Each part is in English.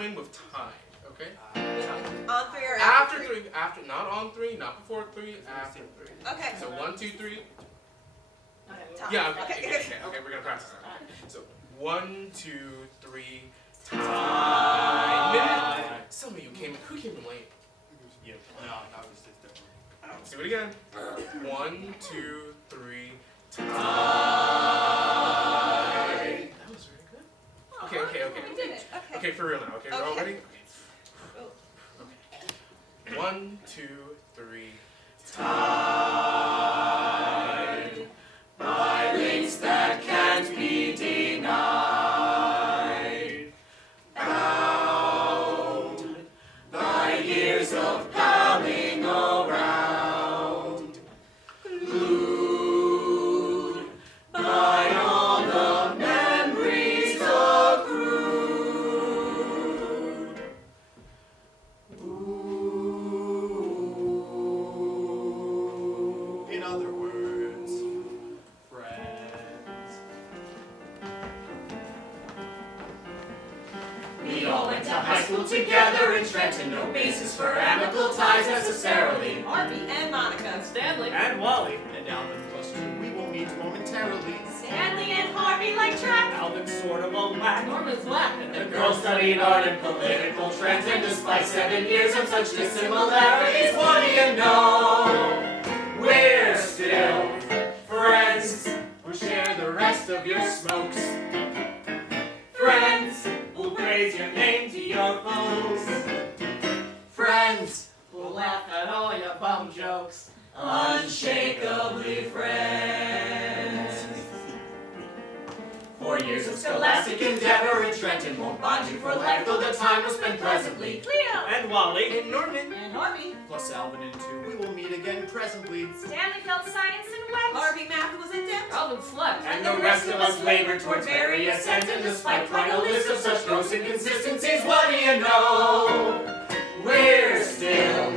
in with time, okay? On 3 or after 3? After, not on 3, not before 3, after 3. Okay. So 1, 2, 3. Time. Yeah, okay, we're gonna practice that. So 1, 2, 3, time. Some of you who came in late? You. No, I was just different. Let's do it again. 1, 2, 3, time. That was very good. Okay. We did it. Okay, for real now. Okay, we're all ready? Okay. 1, 2, 3, time. By links that can't be denied, bound by years of palling around, glued by all the memories accrued. Ooh. In other words, friends. We all went to high school together in Trenton, no basis for amicable ties necessarily. Harvey and Monica. Stanley. And Wally. And Alvin plus 2. We will meet momentarily. Stanley and Harvey like track. Alvin sort of a whack. Norman's whack. The girls studied art and political trends, and despite 7 years of such dissimilarities, what do you know? We're still friends who share the rest of your smokes. Friends who'll praise your name to your foes. Friends We'll laugh at all your bum jokes. unshakably friends. 4 years of scholastic endeavor in Trenton won't bond you for life, though the time was spent pleasantly. Cleo. And Wally. And Norman. And Harvey. Plus Alvin and 2. We will meet again presently. Stanley felt science and wet. Harvey math was adept. Alvin slept. And the rest of us labored toward various ends, and despite quite a list of such gross inconsistencies, what do you know? We're still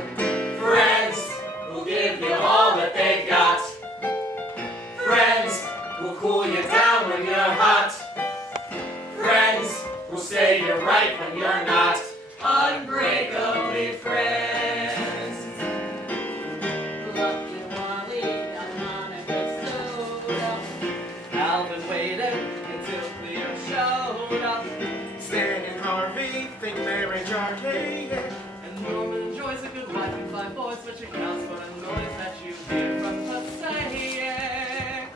friends who'll give you all that they've got. Friends who'll cool you down when you're hot. Friends who'll say you're right when you're not. Unbreakably friends. Lucky Wally got Monica's soda. Alvin waited until Cleo showed up. Stan and Harvey think marriage archaic. And Norman enjoys a good wife and 5 boys, which accounts for the noise that you hear from Passaic.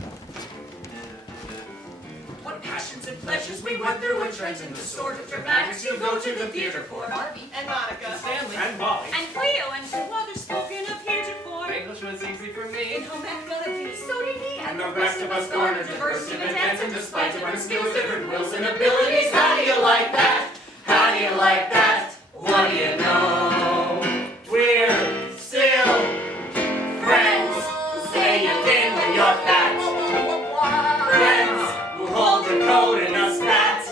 What passions and pleasures we went through in Trenton, the sort of dramatics you go to the theater for. Harvey and Monica. Stanley. And Wally. And Cleo and 2 others spoken of heretofore. English was easy for And me. home ec gonna be. So did he. And the rest of us garnered diversity of intents, and despite different skills, different wills and abilities, how do you like that? How do you like that? What do you know? We're still friends who say you're thin when you're fat. Friends who hold your coat and us that.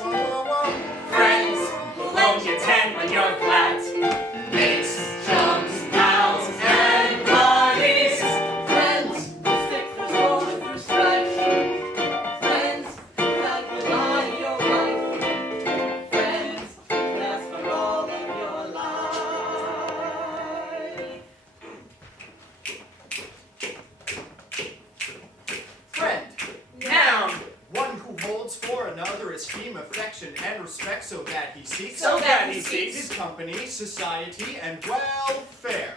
Friends who loan you 10 when you're flat. Mates, chums, pals, and buddies. Friends Stick for shoulder through strife. Friends that rely on your wife. Friends last for all of your life. Friend. noun. One who holds for another esteem, affection, and respect, so that he seeks So that he seeks his company, society, and welfare.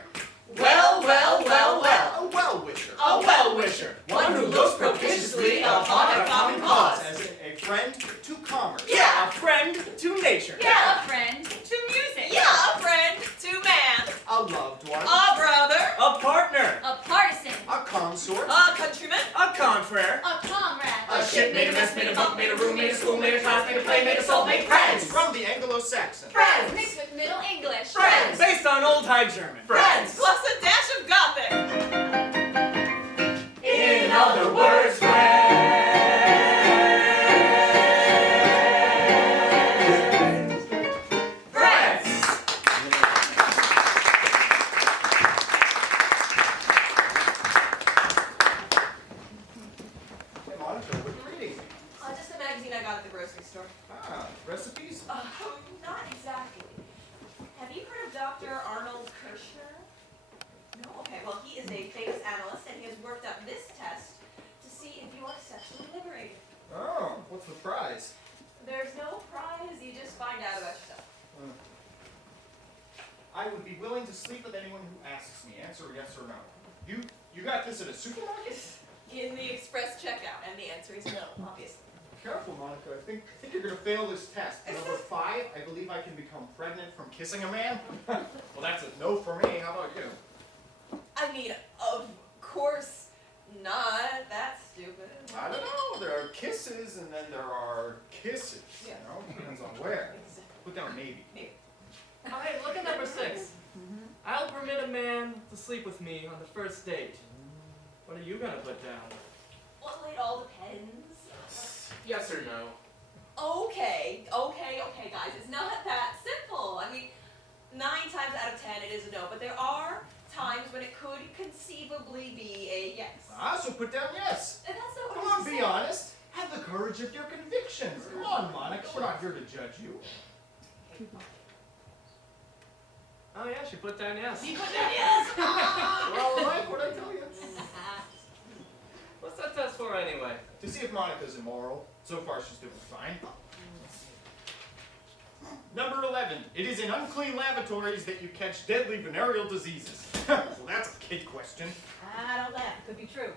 Well, well, well, well. A well-wisher. A well-wisher. One who looks propitiously upon a common cause. As a friend to commerce. Yeah. A friend to nature. Yeah, a friend to music. Yeah, a friend to man. A loved one. A brother. A partner. A partisan. A consort. A countryman. A confrere. A comrade. A shipmate, a messmate, a bunkmate, a roommate, a schoolmate, a classmate, a playmate, a soulmate, friends. From the Anglo-Saxon. Friends. Mixed with Middle English. Friends. Based on Old High German. Friends. Plus a dash of Gothic. In other words, friends. Friends. Hey, Monica, what are you reading? Just a magazine I got at the grocery store. Ah, recipes? Not exactly. Kirshner? No? Okay, well, he is a famous analyst, and he has worked up this test to see if you are sexually liberated. Oh, what's the prize? There's no prize, you just find out about yourself. I would be willing to sleep with anyone who asks me. Answer yes or no. You got this at a supermarket? In the express checkout, and the answer is no, obviously. Careful, Monica. I think you're gonna fail this test. Number 5, I believe I can become pregnant from kissing a man. Well, that's a no for me. How about you? I mean, of course not. That's stupid. I don't know. There are kisses, and then there are kisses. You know, depends on where. Put down maybe. Oh, hey, look at number 6. I'll permit a man to sleep with me on the first date. What are you gonna put down? Well, it all depends. Yes or no? Okay, guys. It's not that simple. I mean, 9 times out of 10 it is a no, but there are times when it could conceivably be a yes. So put down yes. And that's not what Come I on, be honest. Have the courage of your convictions. Come on, Monica. We're not here to judge you. Oh yeah, she put down yes. You put down yes. We're all alike, what'd I tell you? What's that test for anyway? To see if Monica's immoral. So far, she's doing fine. Number 11. It is in unclean lavatories that you catch deadly venereal diseases. Well, that's a kid question. I don't laugh. Could be true.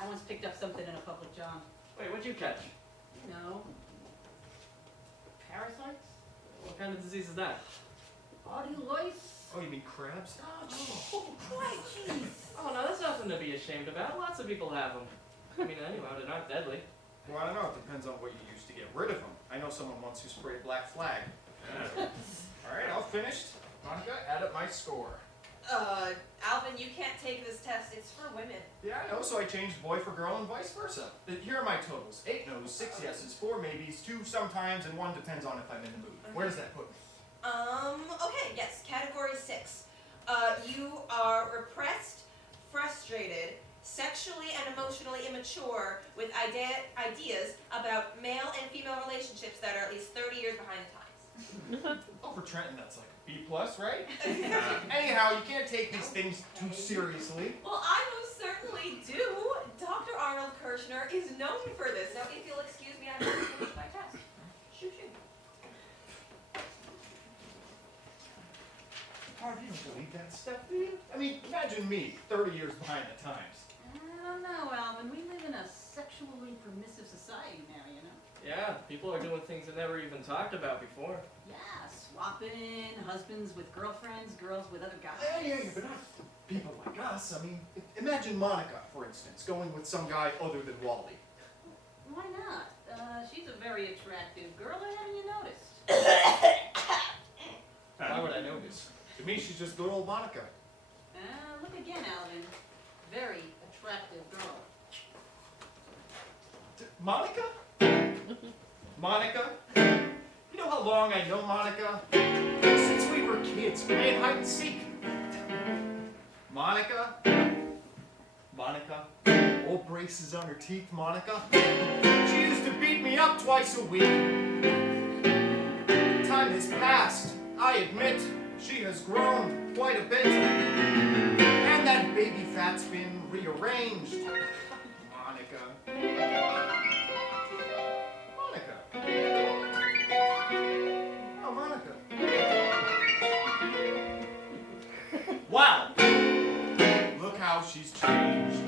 I once picked up something in a public john. Wait, what'd you catch? You know, parasites? What kind of disease is that? Ardulois? Oh, you mean crabs? Oh, right, jeez. Oh no, that's nothing to be ashamed about. Lots of people have them. I mean, anyway, they're not deadly. Well, I don't know. It depends on what you use to get rid of them. I know someone once who sprayed Black Flag. All right, all finished. Monica, add up my score. Alvin, you can't take this test. It's for women. Yeah, I know, so I changed boy for girl and vice versa. Here are my totals. 8 no's, 6 yeses, 4 maybes, 2 sometimes, and 1 depends on if I'm in the mood. Where does that put me? Okay, yes, category 6. You are repressed, frustrated, sexually and emotionally immature with ideas about male and female relationships that are at least 30 years behind the times. Oh, for Trenton, that's like a B+, right? Anyhow, you can't take these things too seriously. Well, I most certainly do. Dr. Arnold Kirshner is known for this. Now, if you'll excuse me, I'm going to finish my test. Shoot. Harvey, you don't believe that stuff, do you? I mean, imagine me, 30 years behind the times. I don't know, Alvin. We live in a sexually permissive society now, you know? Yeah, people are doing things they never even talked about before. Yeah, swapping husbands with girlfriends, girls with other guys. Yeah, but not people like us. I mean, imagine Monica, for instance, going with some guy other than Wally. Why not? She's a very attractive girl. Why haven't you noticed? Why would I notice? To me, she's just good old Monica. Look again, Alvin. Very attractive girl. Monica? Monica? You know how long I know Monica? Since we were kids, playing hide and seek. Monica? Monica? Old braces on her teeth, Monica? She used to beat me up twice a week. Time has passed. I admit, she has grown quite a bit. And that baby fat's been rearranged. Monica. Oh, Monica. Wow! Look how she's changed.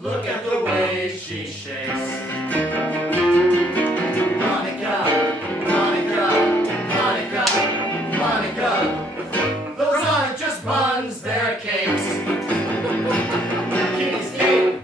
Look at the way she shakes. Monica, those aren't just buns, they're cakes. Kitty's cake,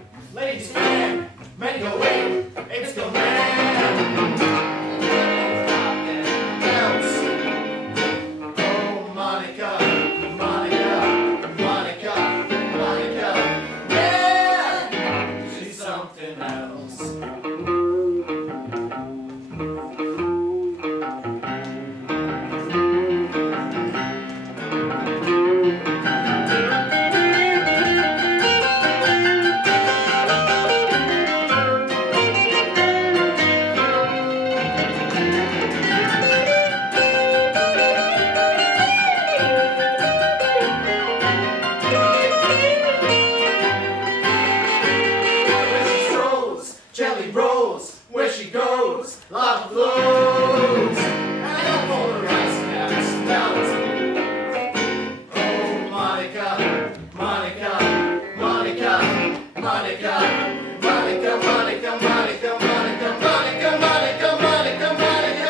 Monica, Monica, Monica, Monica, Monica, Monica, Monica, Monica, Monica,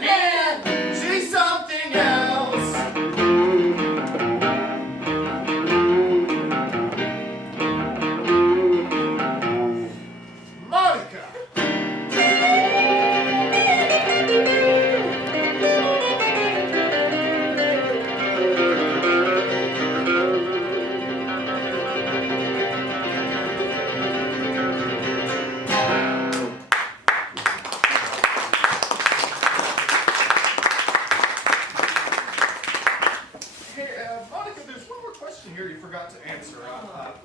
man, she's something else. Monica. Hey, Monica, there's one more question here you forgot to answer.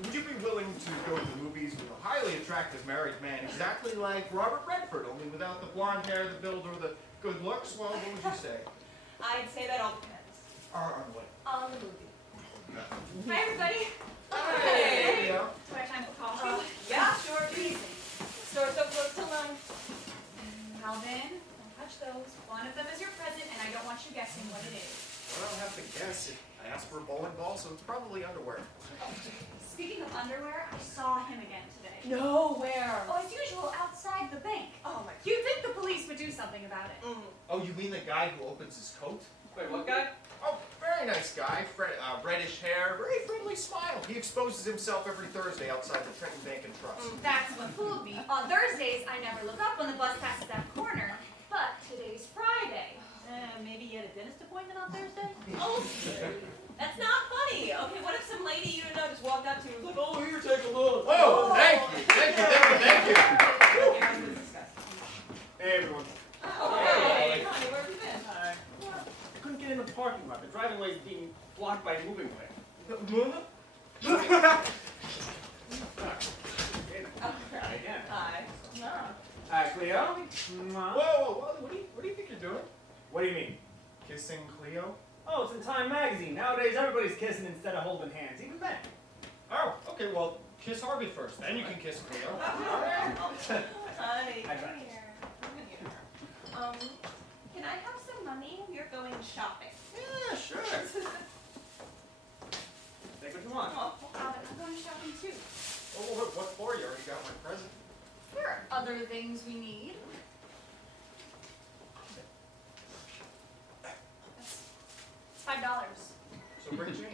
Would you be willing to go to the movies with a highly attractive married man, exactly like Robert Redford, only without the blonde hair, the build, or the good looks? Well, what would you say? I'd say that all depends. On what? On the movie. Hi, everybody. Hey. Yeah. Do I have time for coffee? Yeah, sure, please. Store's so close till 9. Alvin, don't touch those. One of them is your present, and I don't want you guessing what it is. Well, I don't have to guess. I asked for a bowling ball, so it's probably underwear. Speaking of underwear, I saw him again today. No, where? Oh, as usual, outside the bank. Oh my. You'd think the police would do something about it. Oh, you mean the guy who opens his coat? Wait, what guy? Oh, very nice guy. Reddish hair, very friendly smile. He exposes himself every Thursday outside the Trenton Bank and Trust. That's what fooled me. On Thursdays, I never look up when the bus passes that corner. But today's Friday. Maybe you had a dentist appointment on Thursday? Oh, that's not funny. Okay, what if some lady you don't know just walked up to you and was like, Oh, here, take a look. Oh, thank you, thank you, thank you, thank you. Hey, everyone. oh, hey, honey, where have you been? Hi. I couldn't get in the parking lot. The driving way is being blocked by a moving van. Hi again. Hi. Hi, Cleo. Whoa, what do you think you're doing? What do you mean? Kissing Cleo? Oh, it's in Time magazine. Nowadays, everybody's kissing instead of holding hands, even men. Oh, okay, well, kiss Harvey first, then you can kiss Cleo. Hi. I tried. Can I have some money? We're going shopping. Yeah, sure. Take what you want. Oh, Alvin, I'm going shopping too. Oh, what for? You already got my present. There are other things we need. It's $5. So bring change.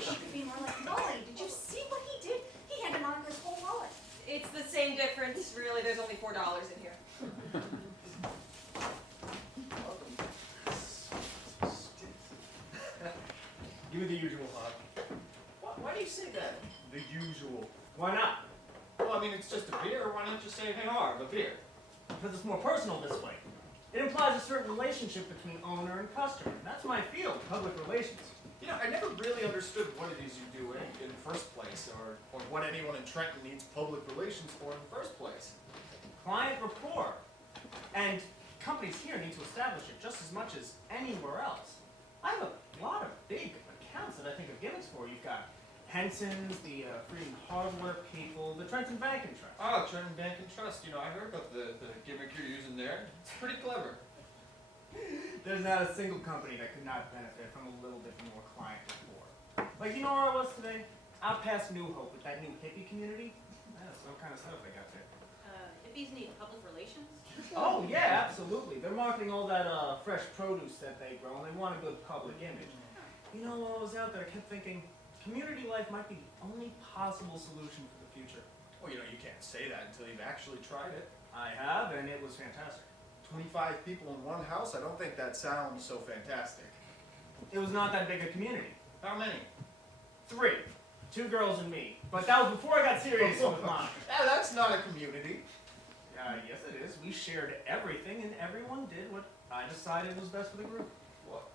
Should be more like Wally. Did you see what he did? He handed on his whole wallet. It's the same difference, really. There's only $4 in here. Give me the usual hug. Why do you say that? The usual. Why not? Well, I mean, it's just a beer. Why not just say, hey, Harv, a beer? Because it's more personal this way. It implies a certain relationship between owner and customer. That's my field, public relations. You know, I never really understood what it is you do in the first place, or what anyone in Trenton needs public relations for in the first place. Client rapport. And companies here need to establish it just as much as anywhere else. I have a lot of big accounts that I think of gimmicks for. You've got Henson's, the Freedom Hardware people, the Trenton Bank and Trust. Oh, Trenton Bank and Trust. You know, I heard about the gimmick you're using there. It's pretty clever. There's not a single company that could not benefit from a little bit more client rapport. Like, you know where I was today? Out past New Hope with that new hippie community. That's some kind of stuff they got there. Hippies need public relations? Oh, yeah, absolutely. They're marketing all that fresh produce that they grow, and they want a good public image. You know, while I was out there, I kept thinking, community life might be the only possible solution for the future. Well, you know, you can't say that until you've actually tried it. I have, and it was fantastic. 25 people in one house? I don't think that sounds so fantastic. It was not that big a community. How many? 3. 2 girls and me. But that was before I got serious with mine. That's not a community. Yes, it is. We shared everything, and everyone did what I decided was best for the group. What?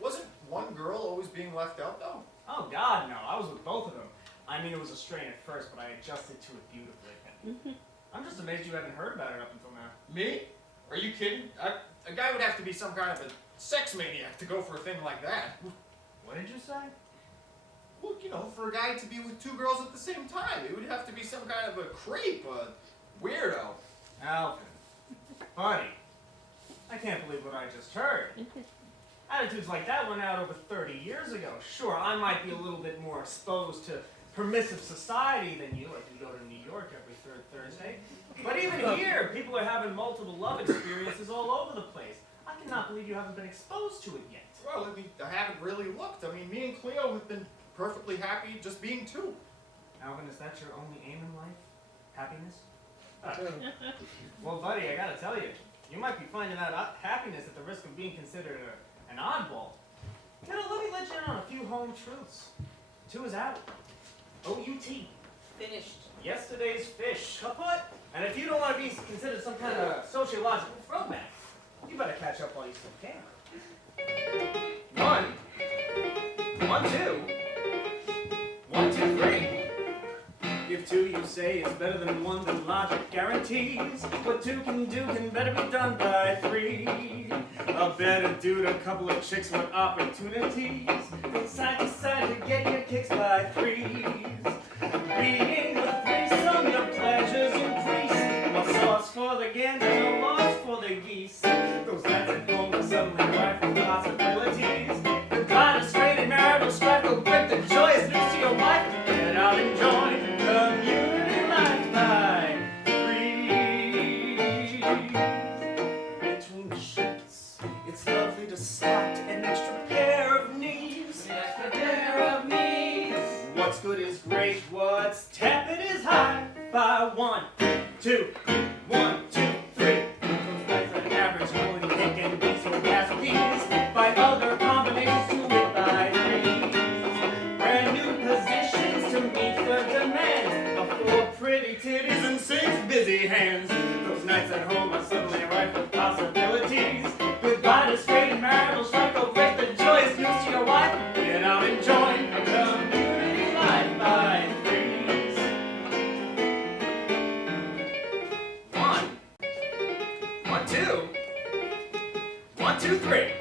Wasn't one girl always being left out, though? Oh, God, no. I was with both of them. I mean, it was a strain at first, but I adjusted to it beautifully. I'm just amazed you haven't heard about it up until now. Me? Are you kidding? A guy would have to be some kind of a sex maniac to go for a thing like that. What did you say? Well, you know, for a guy to be with 2 girls at the same time, it would have to be some kind of a creep, a weirdo. Alvin. Buddy. I can't believe what I just heard. Attitudes like that went out over 30 years ago. Sure, I might be a little bit more exposed to permissive society than you. I do go to New York every third Thursday. But even here, people are having multiple love experiences all over the place. I cannot believe you haven't been exposed to it yet. Well, I haven't really looked. I mean, me and Cleo have been perfectly happy just being two. Alvin, is that your only aim in life? Happiness? Well, buddy, I gotta tell you, you might be finding out happiness at the risk of being considered an oddball. You know, let me let you in on a few home truths. 2 is out. O-U-T. Finished. Yesterday's fish. Kaput. And if you don't want to be considered some kind of sociological throwback, you better catch up while you still can. 1, 1, 2, 1, 2, 3. If 2 you say is better than 1, then logic guarantees what 2 can do can better be done by 3. A better dude, a couple of chicks with opportunities from side to side to get your kicks by 3s. Being a threesome, your pleasures increase. More sauce for the gander, no loss for the geese. Those nights at home are suddenly rife with possibilities. Goodbye to straight and marital strife, go break the joyous news to your wife. Get out and join community life by 3. Between the sheets, it's lovely to spot an extra pair of knees. An extra pair of knees. What's good is great, what's tepid is high. By 1, 2, 1, 2, 3. Those guys are average, holding cake and beats or gas peas. By other combinations, to it by 3. Brand new positions to meet the demands of 4 pretty titties and 6 busy hands. Those nights at home are suddenly rife with possibilities. Goodbye to straight and marital strife, go break the joyous news to your wife. Get out and join community life by 3s. 1, 1, 2, 1, 2, 3.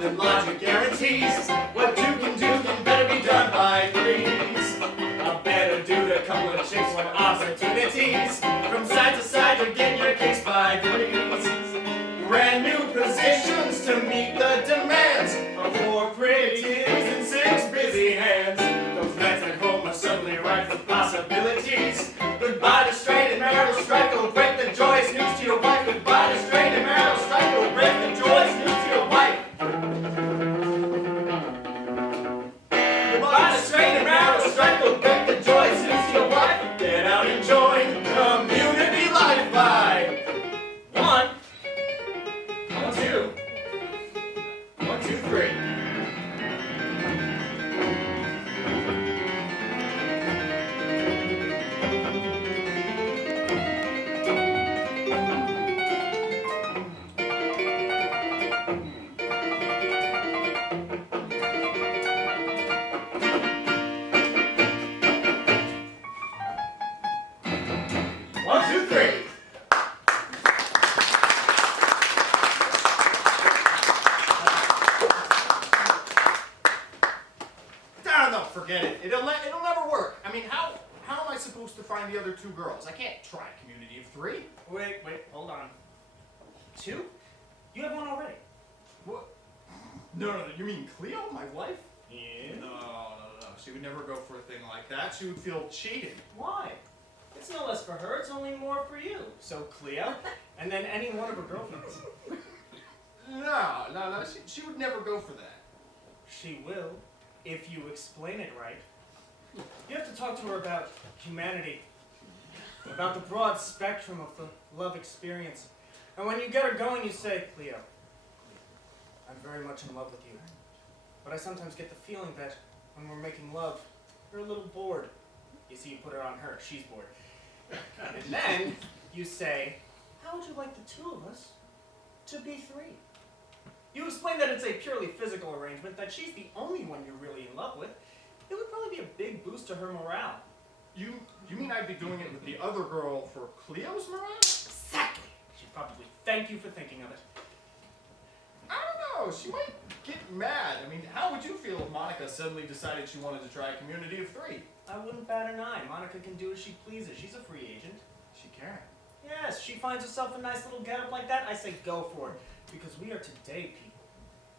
Then logic guarantees what 2 can do can better be done by 3s. A better dude, a couple of chicks with opportunities from side to side to get your kicks by 3s. Brand new positions to meet the demands of 4 pretty titties and 6 busy hands. Those nights at home are suddenly rife with possibilities. Goodbye to straight and marital strife, go break the joyous news to your wife. Goodbye to straight and marital strife, go break the joyous news to your wife. Goodbye to straight and marital strife, go break the joyous news to your wife. Get out and join community life by 1, 1, 2, 1, 2, 3. Forget it. It'll never work. I mean, how am I supposed to find the other 2 girls? I can't try a community of 3. Wait, hold on. 2? You have 1 already. What? No, you mean Cleo, my wife? Yeah. No. She would never go for a thing like that. She would feel cheated. Why? It's no less for her, it's only more for you. So Cleo, and then any one of her girlfriends. No. She would never go for that. She will, if you explain it right. You have to talk to her about humanity, about the broad spectrum of the love experience. And when you get her going, you say, Cleo, I'm very much in love with you. but I sometimes get the feeling that when we're making love, you're a little bored. You see, you put it on her, she's bored. And then you say, how would you like the two of us to be three? You explain that it's a purely physical arrangement, that she's the only one you're really in love with. It would probably be a big boost to her morale. You mean I'd be doing it with the other girl for Cleo's morale? Exactly. She'd probably thank you for thinking of it. I don't know. She might get mad. I mean, how would you feel if Monica suddenly decided she wanted to try a community of three? I wouldn't bat an eye. Monica can do as she pleases. She's a free agent. She can. Yes, she finds herself a nice little getup like that, I say go for it. Because we are today people.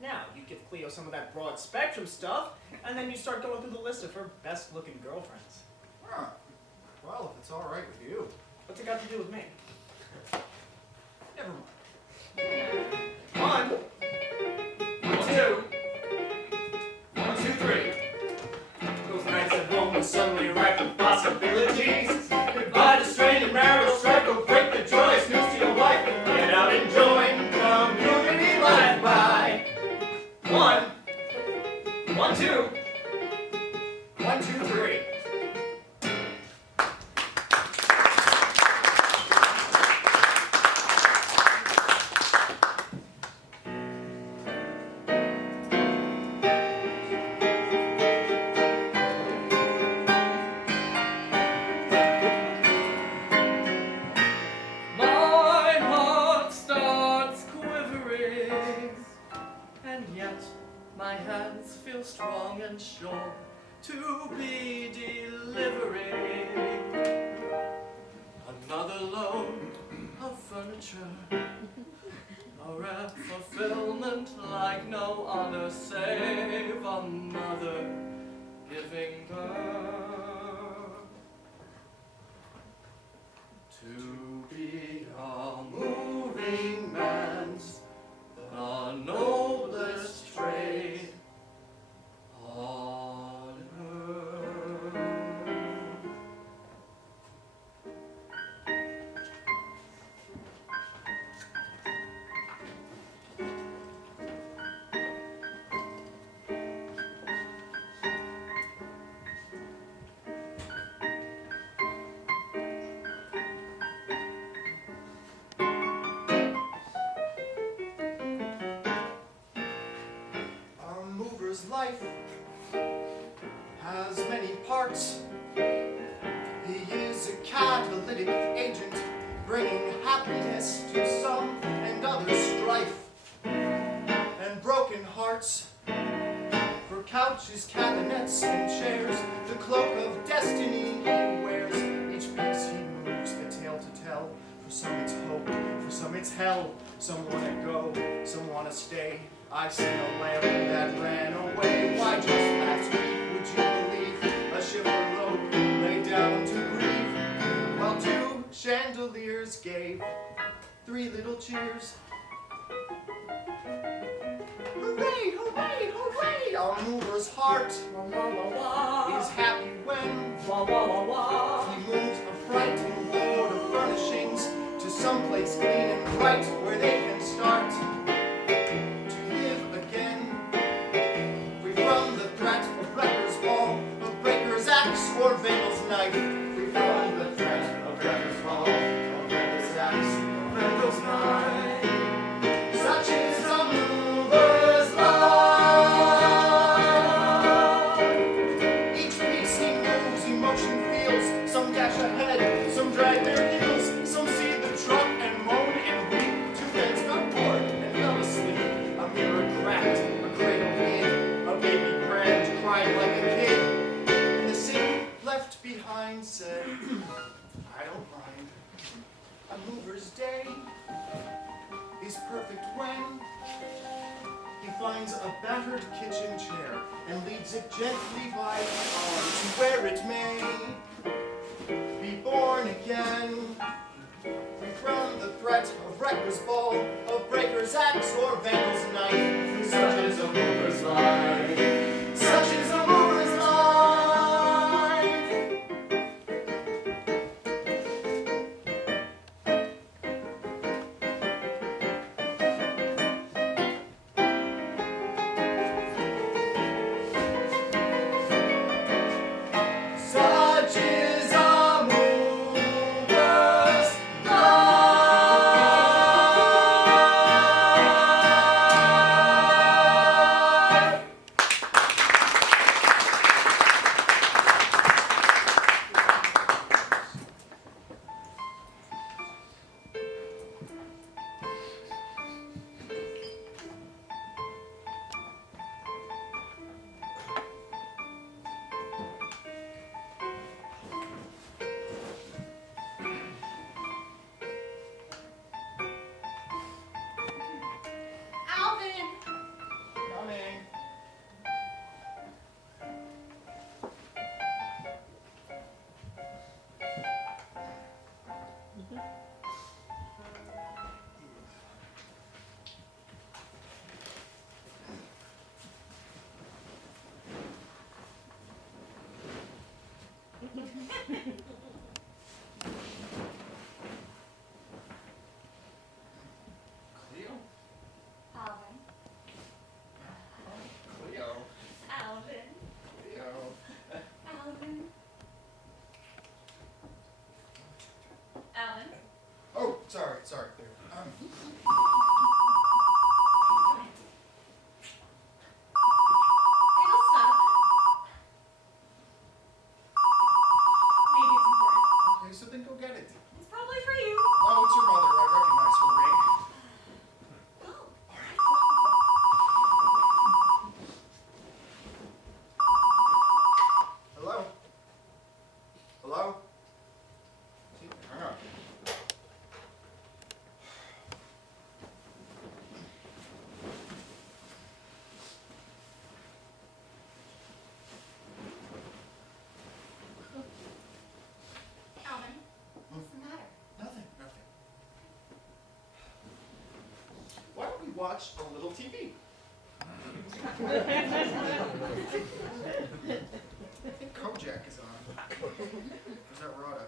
Now, you give Cleo some of that broad spectrum stuff, and then you start going through the list of her best looking girlfriends. Huh. Well, if it's all right with you. What's it got to do with me? Never mind. 1, 2, 1, 2, 3. Those nights at home are suddenly ripe with possibilities. Goodbye to strain and marital strife. Go break the joyous news to your wife. Get out and join community life by 1, 1, 2, 1, 2, 3. My heart starts quivering, and yet my hands feel strong and sure to be delivering another load of furniture. A rare fulfillment like no other, save a mother giving birth. To be a moving man's the noblest trade on earth. A mover's life has many parts. He is a catalytic agent, bringing happiness to some and others strife and broken hearts. For couches, cabinets, and chairs, the cloak of destiny he wears. Each piece he moves a tale to tell. For some it's hope, for some it's hell. Some wanna go, some wanna stay. I see a lamp that ran away. Why just last week, would you believe, a shiver rope lay down to grieve, while 2 chandeliers gave 3 little cheers. Hooray, hooray, hooray! Our mover's heart is happy when he moves a frightened horde of furnishings to someplace clean and bright where they can start to live again. Free from the threat of wrecker's ball, of breaker's axe, or vandal's knife. Free from the threat of wrecker's ball, of breaker's axe, or vandal's knife. Such is a mover's life. Each piece he moves, emotion feels. Some dash ahead, some drag their heels. Some see the truck and moan and weep. 2 friends got bored and fell asleep. A mirror cracked, a cradle hid. A baby grand cried like a kid. And the city left behind said, I don't mind. A mover's day is perfect when he finds a battered kitchen chair and leads it gently by the arm to where it may be born again. Free from the threat of wrecker's ball, of breaker's axe, or vandal's knife. Such is a mover's life. Such is a mover's life. Cleo? Alvin. Cleo. Alvin. Cleo. Alvin. Alvin. Oh, sorry, Cleo. It'll stop. Maybe it's important. Okay, so then go get it. It's probably for you. Oh, it's your mother. I recognize her ring. Oh. Hello? Hello? See, hang on. Alvin, what's the matter? Nothing. Why don't we watch a little TV? I think Kojak is on. Is that Rhoda?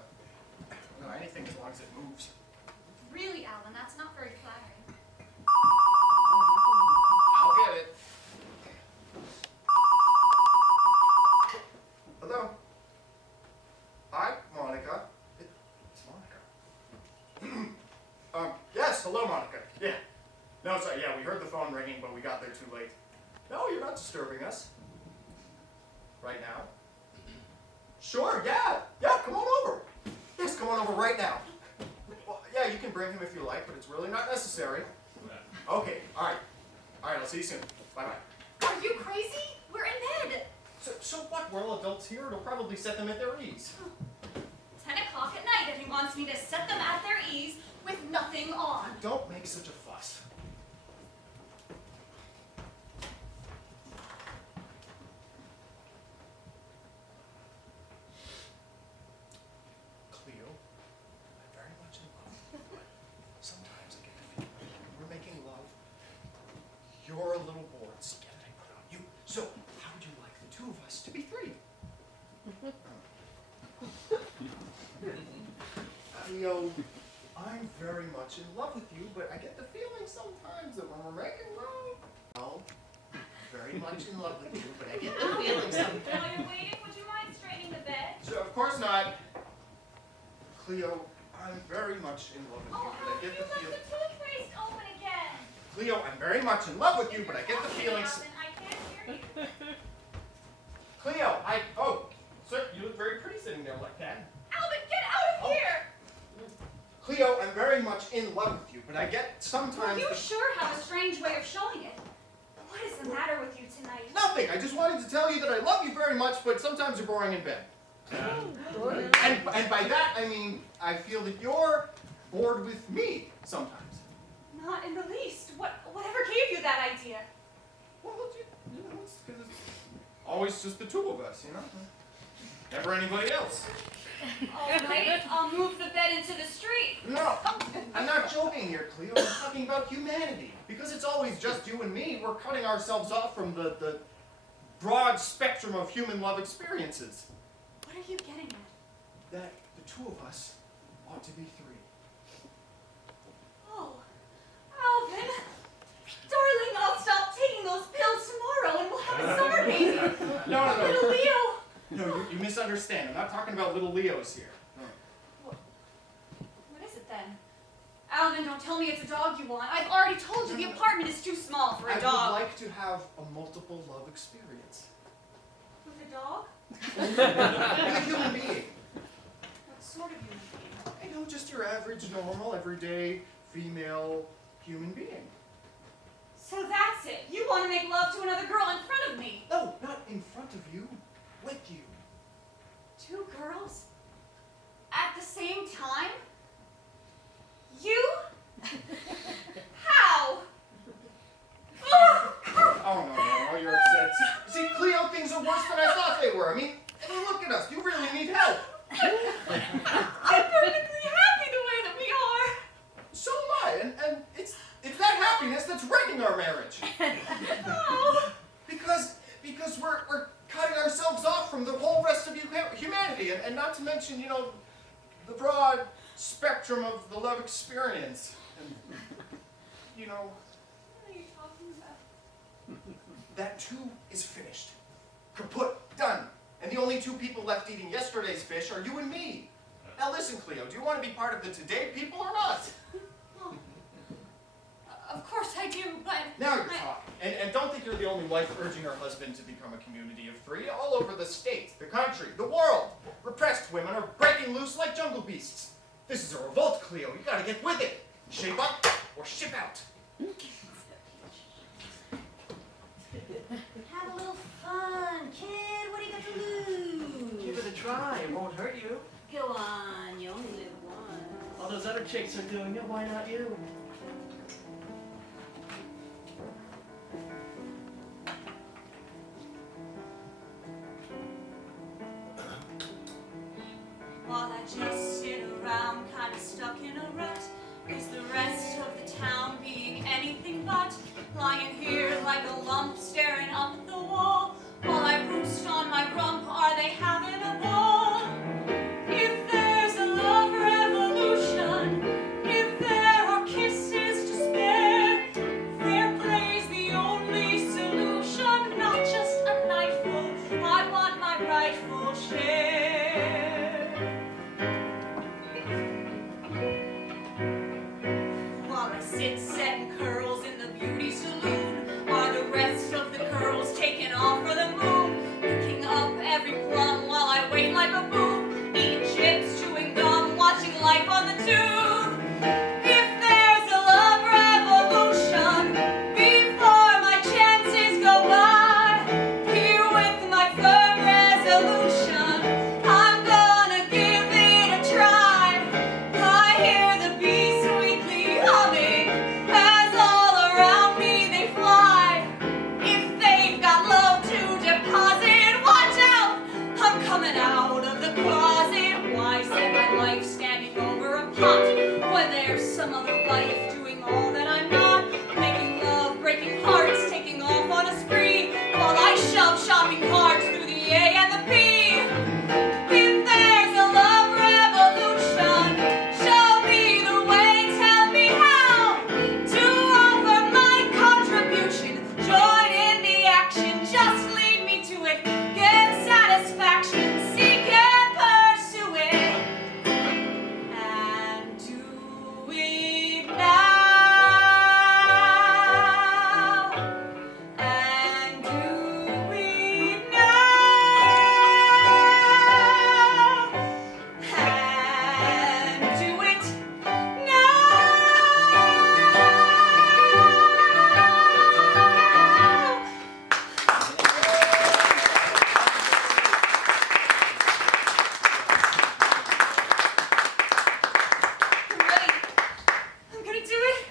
No, anything as long as it moves. Really, Alvin, that's not very flattering. I'll get it. Hello? Hi, Monica. It's Monica. Yes, hello, Monica. Yeah. No, sorry, yeah, we heard the phone ringing, but we got there too late. No, you're not disturbing us. Right now? Sure, yeah, come on over. Yes, come on over right now. Well, yeah, you can bring him if you like, but it's really not necessary. Okay, all right, I'll see you soon. Bye-bye. Are you crazy? We're in bed. So what? We're all adults here. It'll probably set them at their ease. 10 o'clock at night, and he wants me to set them at their ease with nothing on. Don't make such a fuss. Cleo, I'm very much in love with you, but sometimes I get the feeling when we're making love, you're a little bored. See, get it? I put on you. So, how would you like the two of us to be three? Cleo, I'm very much in love with you, but I get the feeling sometimes that when we're making love, well, very much in love with you, but I get the feeling sometimes. While you're waiting, would you mind straightening the bed? So, of course not. Cleo, I'm very much in love with you, Oh, but I Alvin, get you the left feeling. the toothpaste open again. Cleo, I'm very much in love with you, but I get the Okay, feeling. Alvin, I can't hear you. Cleo, sir, you look very pretty sitting there like that. Alvin, get out of here! Cleo, I'm very much in love with you, but I get sometimes. You sure have a strange way of showing it. What is the matter with you tonight? Nothing. I just wanted to tell you that I love you very much, but sometimes you're boring in bed. And by that I mean I feel that you're bored with me sometimes. Not in the least. Whatever gave you that idea? Well, it's because it's always just the two of us, you know? Never anybody else. All right, I'll move the bed into the street. No, I'm not joking here, Cleo. I'm talking about humanity. Because it's always just you and me, we're cutting ourselves off from the broad spectrum of human love experiences. What are you getting at? That the two of us ought to be three. Oh, Alvin. Darling, I'll stop taking those pills tomorrow and we'll have a summer baby. No. Little Leo. No, you misunderstand. I'm not talking about little Leos here. No. What is it then? Alvin, don't tell me it's a dog you want. I've already told you the apartment is too small for a I dog. would like to have a multiple love experience. With a dog? With a human being. What sort of human being? I know, just your average, normal, everyday, female human being. So that's it. You want to make love to another girl in front of me. No, not in front of you. With you. Two girls? At the same time? You? How? Oh, no, you're upset. See, Cleo, things are worse than I thought they were. I mean, look at us. You really need help. I'm perfectly happy the way that we are. So am I. And it's that happiness that's wrecking our marriage. Because we're cutting ourselves off from the whole rest of humanity. And And not to mention, you know, the broad spectrum of the love experience. And, you know, What are you talking about? that too is finished. Kaput, done. And the only two people left eating yesterday's fish are you and me. Now listen, Cleo, do you want to be part of the today people or not? Well, of course I do, but... Now you're talking. And don't think you're the only wife urging her husband to become a community of three. All over the state, the country, the world, repressed women are breaking loose like jungle beasts. This is a revolt, Cleo. You gotta get with it. Shape up or ship out. Have a little fun, kid. What are you going to lose? Give it a try, it won't hurt you. Go on, you only live once. All those other chicks are doing it, why not you? While I just sit around, kinda stuck in a rut, is the rest of the town being anything but? Lying here like a lump, staring up at the wall, while I roost on my rump, are they having a ball? If there's a love revolution, if there are kisses to spare, fair play's the only solution, not just a knifeful, I want my rightful share. While I sit setting curls in the beauty saloon, are the rest of the girls taking off for the moon, picking up every plum while I wait like a boom, eating chips, chewing gum, watching life on the tube. If there's a love revolution, before my chances go by, here with my firm resolution, I'm gonna give it a try. I hear the bees sweetly humming as all around me they fly. If they've got love to deposit, watch out, I'm coming out of the closet. Why spend my life standing over a pot when there's some other life doing all that I'm not? Making love, breaking hearts, taking off on a spree, while I shove shopping carts through the A and the P. If there's a love revolution, show me the way, tell me how to offer my contribution. Join in the action, just lead me to it. Get satisfaction, seek and pursue it, and do it now, and do it now, and do it now. I'm ready. I'm gonna do it.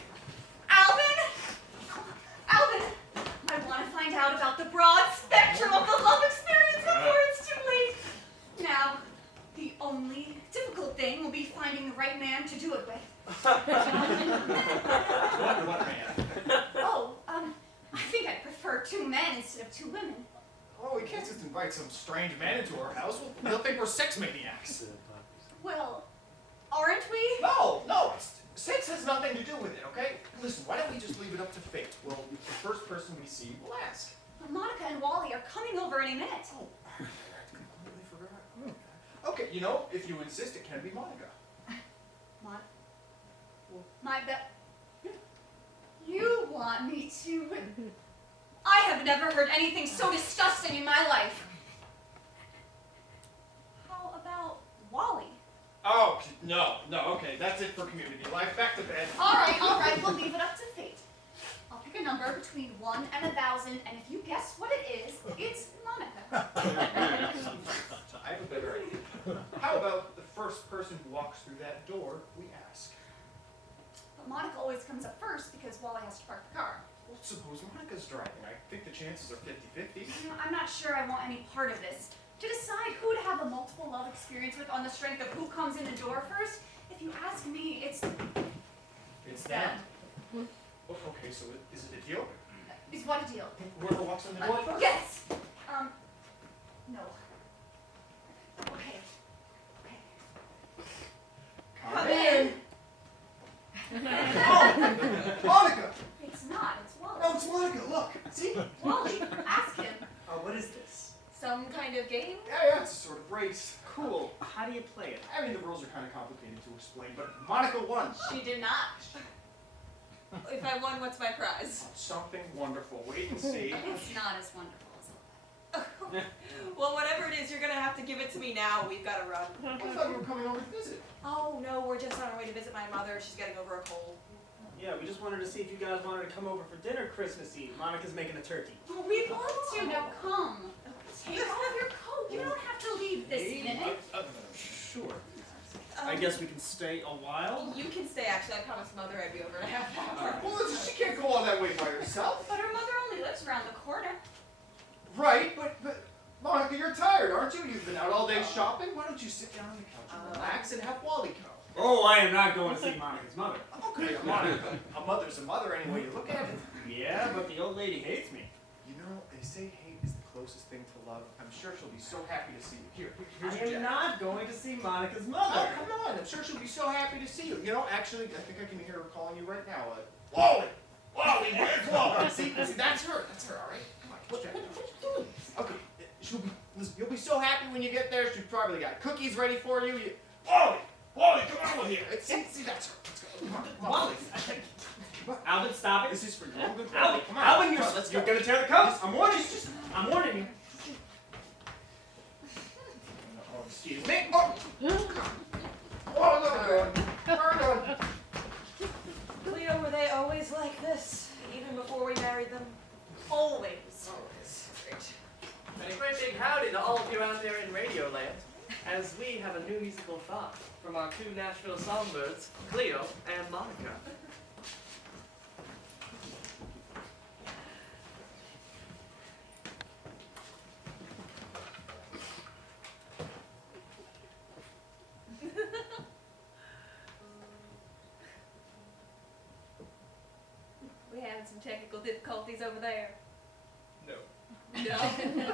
Alvin! Alvin! I want to find out about the broad spectrum of the love experience before it's too late. Now, the only difficult thing will be finding the right man to do it with. What man? Oh, I think I prefer 2 men instead of 2 women. Oh, we can't just invite some strange man into our house. They'll think we're sex maniacs. Well, aren't we? No, sex has nothing to do with it, okay? Listen, why don't we just leave it up to fate? Well, the first person we see, we'll ask. Monica and Wally are coming over any minute. Oh, I completely forgot. Okay, you know, if you insist, it can be Monica. My bet. You want me to? I have never heard anything so disgusting in my life. How about Wally? Oh, no, okay, that's it for community life. Back to bed. All right, we'll leave it up to fate. I'll pick a number between 1 and 1,000, and if you guess what it is, it's Monica. I have a better idea. How about the first person who walks through that door, we ask? But Monica always comes up first because Wally has to park the car. Well, suppose Monica's driving. I think the chances are 50-50. I'm not sure I want any part of this. To decide who to have a multiple love experience with on the strength of who comes in the door first, if you ask me, it's them. Oh, okay, so is it a deal? Is what a deal? Whoever walks in the door first? Yes. No. Okay. See? Wally, ask him. What is this? Some kind of game? Yeah, it's a sort of race. Cool. How do you play it? I mean, the rules are kind of complicated to explain, but Monica won. She did not. If I won, what's my prize? Something wonderful. Wait and see. It's not as wonderful as well, whatever it is, you're gonna have to give it to me now. We've got to run. I thought you were coming over to visit. Oh no, we're just on our way to visit my mother. She's getting over a cold. Yeah, we just wanted to see if you guys wanted to come over for dinner Christmas Eve. Monica's making a turkey. Oh, we'd love to. Now come. Take off your coat. You don't have to leave this minute. Sure. I guess we can stay a while. You can stay, actually. I promised Mother I'd be over in a half hour. Well, she can't go all that way by herself. But her mother only lives around the corner. Right, but Monica, you're tired, aren't you? You've been out all day shopping. Why don't you sit down on the couch and relax and have Wally come? Oh, I am not going to see Monica's mother. Okay, Monica. A mother's a mother any way you look at it. Yeah, but the old lady hates me. You know, they say hate is the closest thing to love. I'm sure she'll be so happy to see you. Here's I your am jacket. not going to see Monica's Oh, mother. come on. I'm sure she'll be so happy to see you. You know, actually, I think I can hear her calling you right now. Wally! Wally, where's Wally? See, that's her. That's her, all right? Come on, get your jacket on. Okay, listen, you'll be so happy when you get there. She's probably got cookies ready for you. Wally! Wally, come over here. See, that's her. Let's go. Come on. Wally. Alvin, stop it. This is for your own good. Alvin, Come on. Alvin, Come on, let's you're go. going to tear the coat. I'm warning you. I'm warning you. Oh, excuse me. Oh, look at her. Her. Cleo, were they always like this? Even before we married them? Always. Always. Great. And a great big howdy to all of you out there in Radio Land, as we have a new musical thought from our two Nashville songbirds, Cleo and Monica. We had some technical difficulties over there. No. No.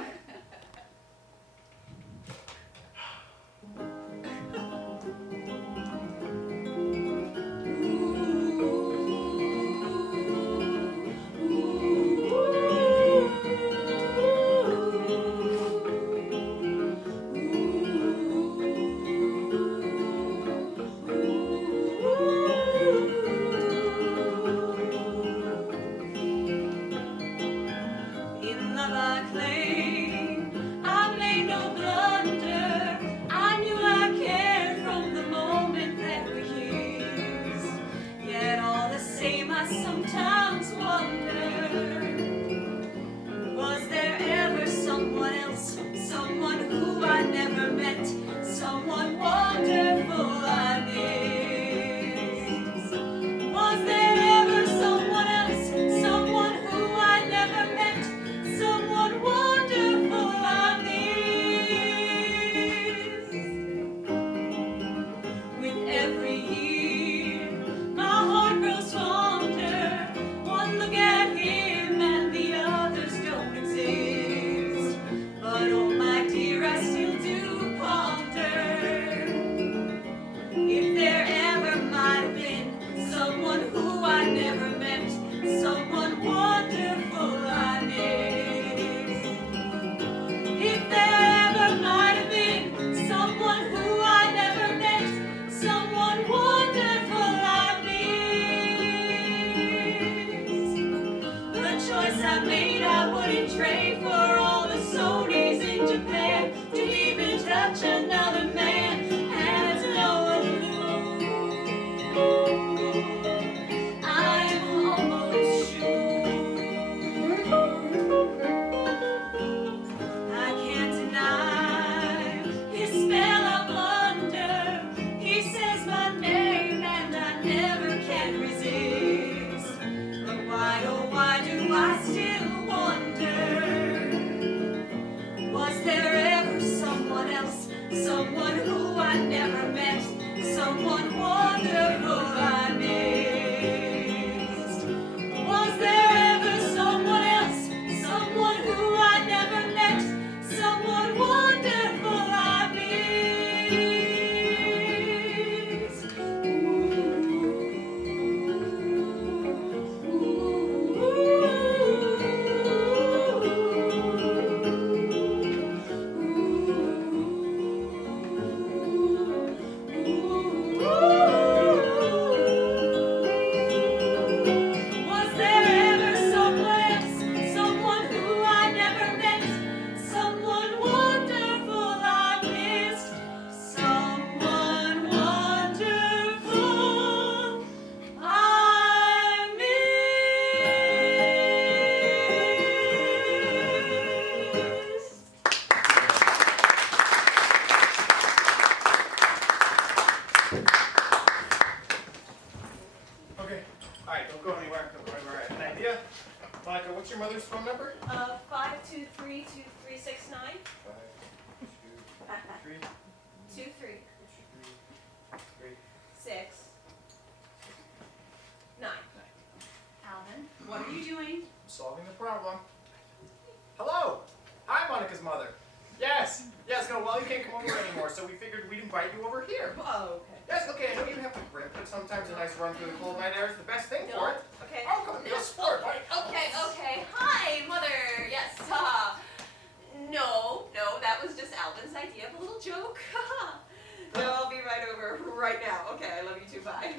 In love I claim, I made no blunder. I knew I cared from the moment that we kissed. Yet all the same, I sometimes wonder, was there ever someone else, someone who I never met, someone wonderful I missed? Was there ever someone else, someone who I never met, someone wonderful number. 5232369. 5, 2, 3, 2, 3, 3. 6, 9. Alvin, what are you doing? Solving the problem. Hello! Hi, Monica's mother. Yes, no, Wally can't come over anymore, so we figured we'd invite you over here. Oh, okay. Yes, okay, I know you have to grip, but sometimes a nice run through the cold night air is the best thing for it. Okay. Oh, come on, be a sport. Okay. Hi, mother. Yes. No, that was just Alvin's idea of a little joke. No, I'll be right over right now. Okay, I love you too. Bye.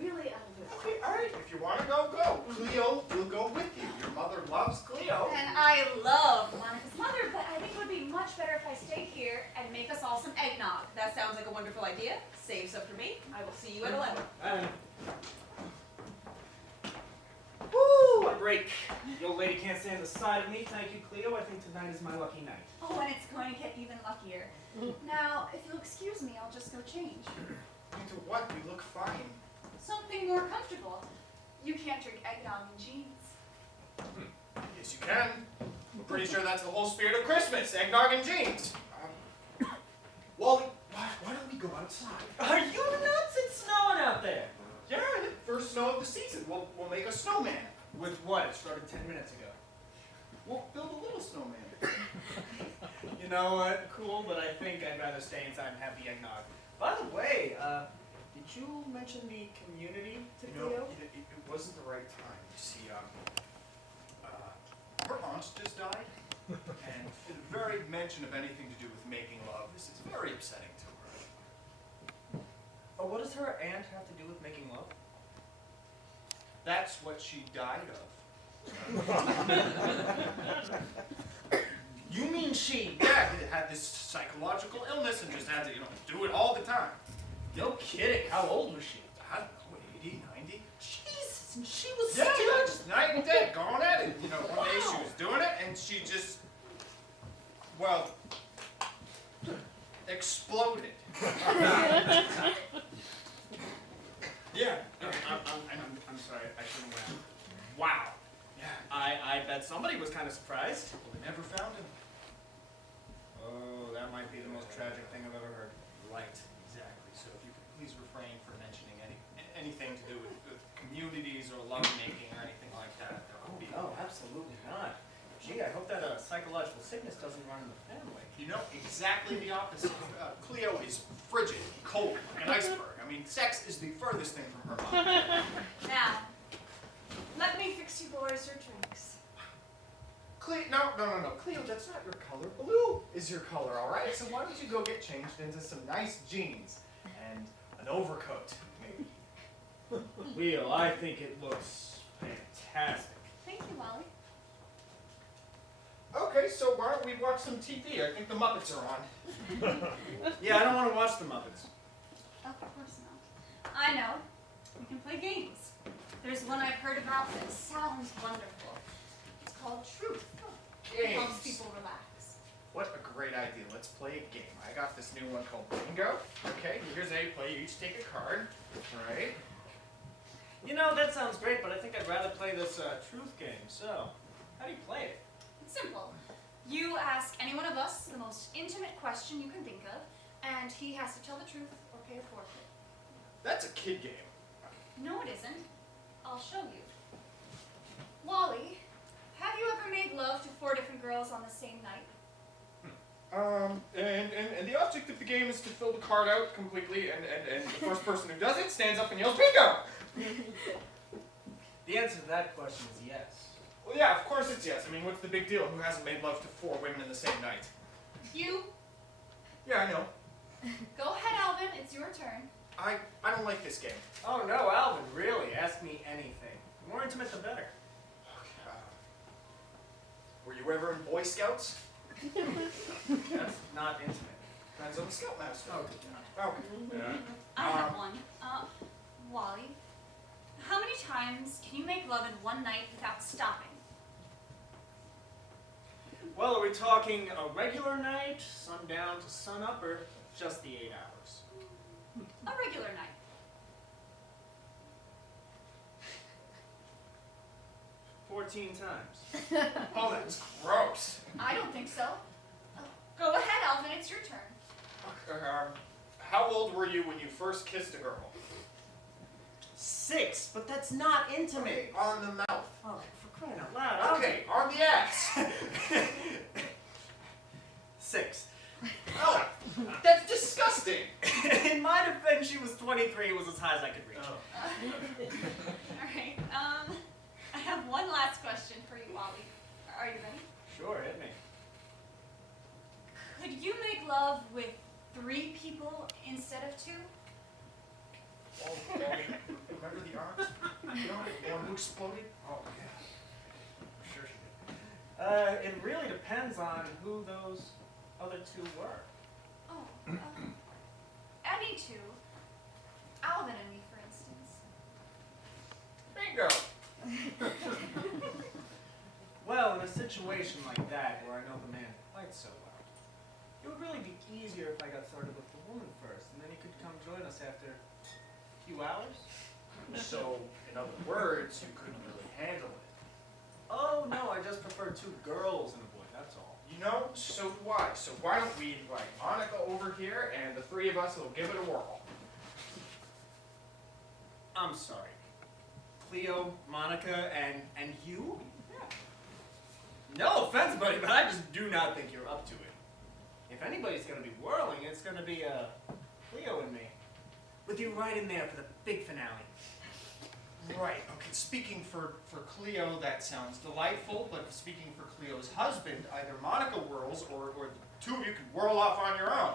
Really, Alvin? Okay, all right, if you want to go, go. Cleo will go with you. Your mother loves Cleo. And I love Monica's mother, but I think it would be much better if I stayed here and make us all some eggnog. That sounds like a wonderful idea. Save some for me. I will see you at 11. Woo! What a break. The old lady can't stand the sight of me. Thank you, Cleo. I think tonight is my lucky night. Oh, and it's going to get even luckier. Now, if you'll excuse me, I'll just go change. Into what? You look fine. Something more comfortable. You can't drink eggnog in jeans. Yes, you can. I'm pretty sure that's the whole spirit of Christmas, eggnog and jeans. Wally, why don't we go outside? Are you nuts? It's snowing out there. Yeah, the first snow of the season. We'll make a snowman. With what? It started 10 minutes ago. We'll build a little snowman. You know what? Cool, but I think I'd rather stay inside and have the eggnog. By the way, did you mention the community to No, Cleo? it wasn't the right time. You see, her aunt just died, and the very mention of anything to do with making love is very upsetting to her. Oh, what does her aunt have to do with making love? That's what she died of. You mean she? Yeah, it had this psychological illness and just had to, do it all the time. No kidding. How old was she? I don't know, 80, 90? Jesus, and she was Yeah, still... just night and day, going at it. One day she was doing it and she just, well, exploded. Yeah. I'm sorry. I shouldn't laugh. Wow. Yeah, I bet somebody was kind of surprised. well, they never found him. Oh, that might be the most tragic thing I've ever heard. Right, exactly. So if you could please refrain from mentioning anything to do with communities or lovemaking or anything like that, that would be. No, absolutely not. Gee, I hope that psychological sickness doesn't run in the family. Exactly the opposite. Cleo is frigid, cold, like an iceberg. I mean, sex is the furthest thing from her mind. Now, let me fix you boys your drinks. Cleo, no. Cleo, that's not your color. Blue is your color, all right? So why don't you go get changed into some nice jeans and an overcoat, maybe? Leo, I think it looks fantastic. Thank you, Wally. Okay, so why don't we watch some TV? I think the Muppets are on. Yeah, I don't want to watch the Muppets. Of course not. I know. We can play games. There's one I've heard about that sounds wonderful. It's called Truth. It helps Games. people relax. What a great idea. Let's play a game. I got this new one called Bingo. Okay, here's how you play. You each take a card, right? You know, that sounds great, but I think I'd rather play this truth game. So, how do you play it? It's simple. You ask any one of us the most intimate question you can think of, and he has to tell the truth or pay a forfeit. That's a kid game. No, it isn't. I'll show you. Wally, have you ever made love to 4 different girls on the same night? And the object of the game is to fill the card out completely, and the first person who does it stands up and yells, bingo! The answer to that question is yes. Well, yeah, of course it's yes. I mean, what's the big deal? Who hasn't made love to 4 women in the same night? You. Yeah, I know. Go ahead, Alvin. It's your turn. I don't like this game. Oh no, Alvin, really? Ask me anything. The more intimate, the better. Were you ever in Boy Scouts? That's not intimate. Depends on the Scoutmaster. Okay. Yeah. I have one. Wally, how many times can you make love in one night without stopping? Well, are we talking a regular night, sundown to sunup, or just the 8 hours? A regular night. 14 times. Oh, that's gross. I don't think so. Go ahead, Alvin, it's your turn. How old were you when you first kissed a girl? 6, but that's not intimate. On the mouth. Oh, for crying out loud. Okay, on the ass. 6. Oh, that's disgusting. In my defense, she was 23. It was as high as I could reach. All right, I have one last question for you, Wally. Are you ready? Sure, hit me. Could you make love with 3 people instead of 2? Oh, remember the arms? You know, the one who exploded? Oh, yeah. I'm sure she did. It really depends on who those other 2 were. Oh, any 2. Alvin and me, for instance. Bingo. Well, in a situation like that, where I know the man quite so well, it would really be easier if I got started with the woman first, and then he could come join us after a few hours. So, in other words, you couldn't really handle it. Oh, no, I just prefer 2 girls and a boy, that's all. You know, so do I. So why don't we invite Monica over here, and the 3 of us will give it a whirl. I'm sorry. Cleo, Monica, and you? No offense, buddy, but I just do not think you're up to it. If anybody's going to be whirling, it's going to be Cleo and me. With you right in there for the big finale. Right, okay, speaking for Cleo, that sounds delightful, but speaking for Cleo's husband, either Monica whirls or the 2 of you can whirl off on your own.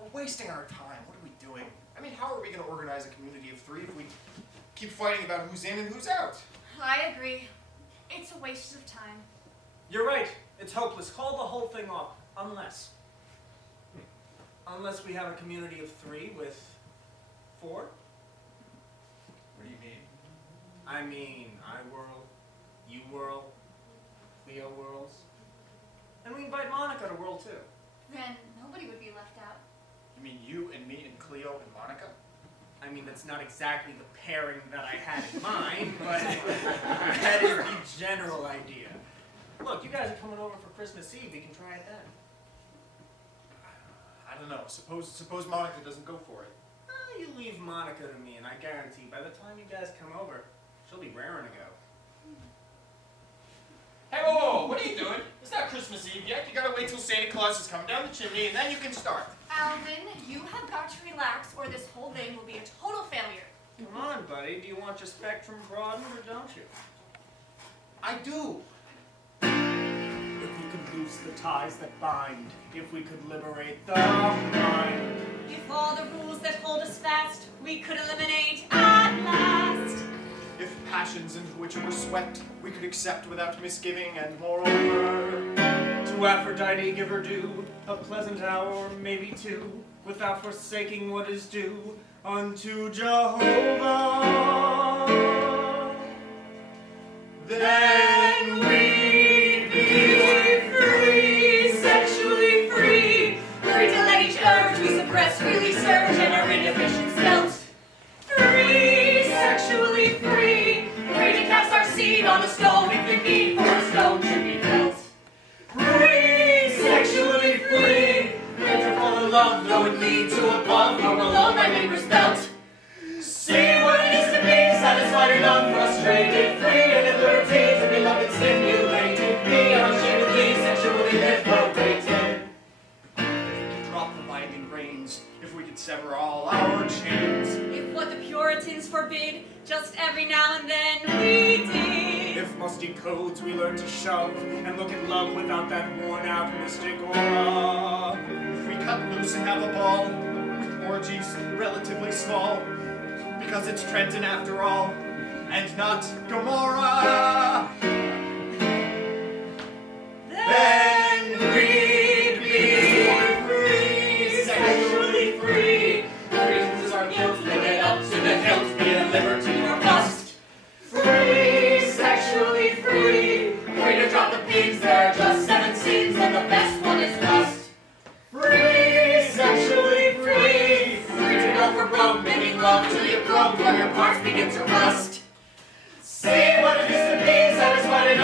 We're wasting our time. What are we doing? I mean, how are we going to organize a community of 3 if we keep fighting about who's in and who's out? I agree. It's a waste of time. You're right. It's hopeless. Call the whole thing off. Unless we have a community of 3 with 4. What do you mean? I mean, I whirl, you whirl, Cleo whirls, and we invite Monica to whirl too. Then nobody would be left out. You mean you and me and Cleo and Monica? I mean, that's not exactly the pairing that I had in mind, but that is the general idea. Look, you guys are coming over for Christmas Eve. We can try it then. I don't know. Suppose Monica doesn't go for it. You leave Monica to me, and I guarantee by the time you guys come over, she'll be raring to go. Hey, whoa, what are you doing? It's not Christmas Eve yet. You gotta wait till Santa Claus is coming down the chimney, and then you can start. Alvin, you have got to relax or this whole thing will be a total failure. Come on, buddy. Do you want your spectrum broadened or don't you? I do. If we could loose the ties that bind, if we could liberate the mind. If all the rules that hold us fast we could eliminate at last. If passions into which we're swept, we could accept without misgiving, and moreover, to Aphrodite give her due, a pleasant hour, maybe 2, without forsaking what is due unto Jehovah. Then we'd be free, sexually free, Free to let each urge we suppress freely surge and our inhibitions melt. Free, sexually free. Free to cast our seed on a stone if the need for a stone should be felt. free, sexually free, Free to fall in love, though it lead to a love from below my neighbor's belt. see what it is to be satisfied and unfrustrated, free and at liberty to be loved and stimulated, be unashamedly sexually liberated. if we could drop the binding reins, if we could sever all our chains, If what the Puritans forbid, just every now and then we did. If musty codes we learn to shove and look at love without that worn out mystic aura. if we cut loose and have a ball, with orgies relatively small, because it's Trenton after all, and not Gomorrah. Then we'd be free, sexually free. Freezes our guilt, live it up to the hilt, be a liberty or bust. Free, sexually free. Free to drop the pigs, there are just 7 sins, and the best one is lust. Free, sexually free, Free to go for broke, making love till you croak, till your parts begin to rust.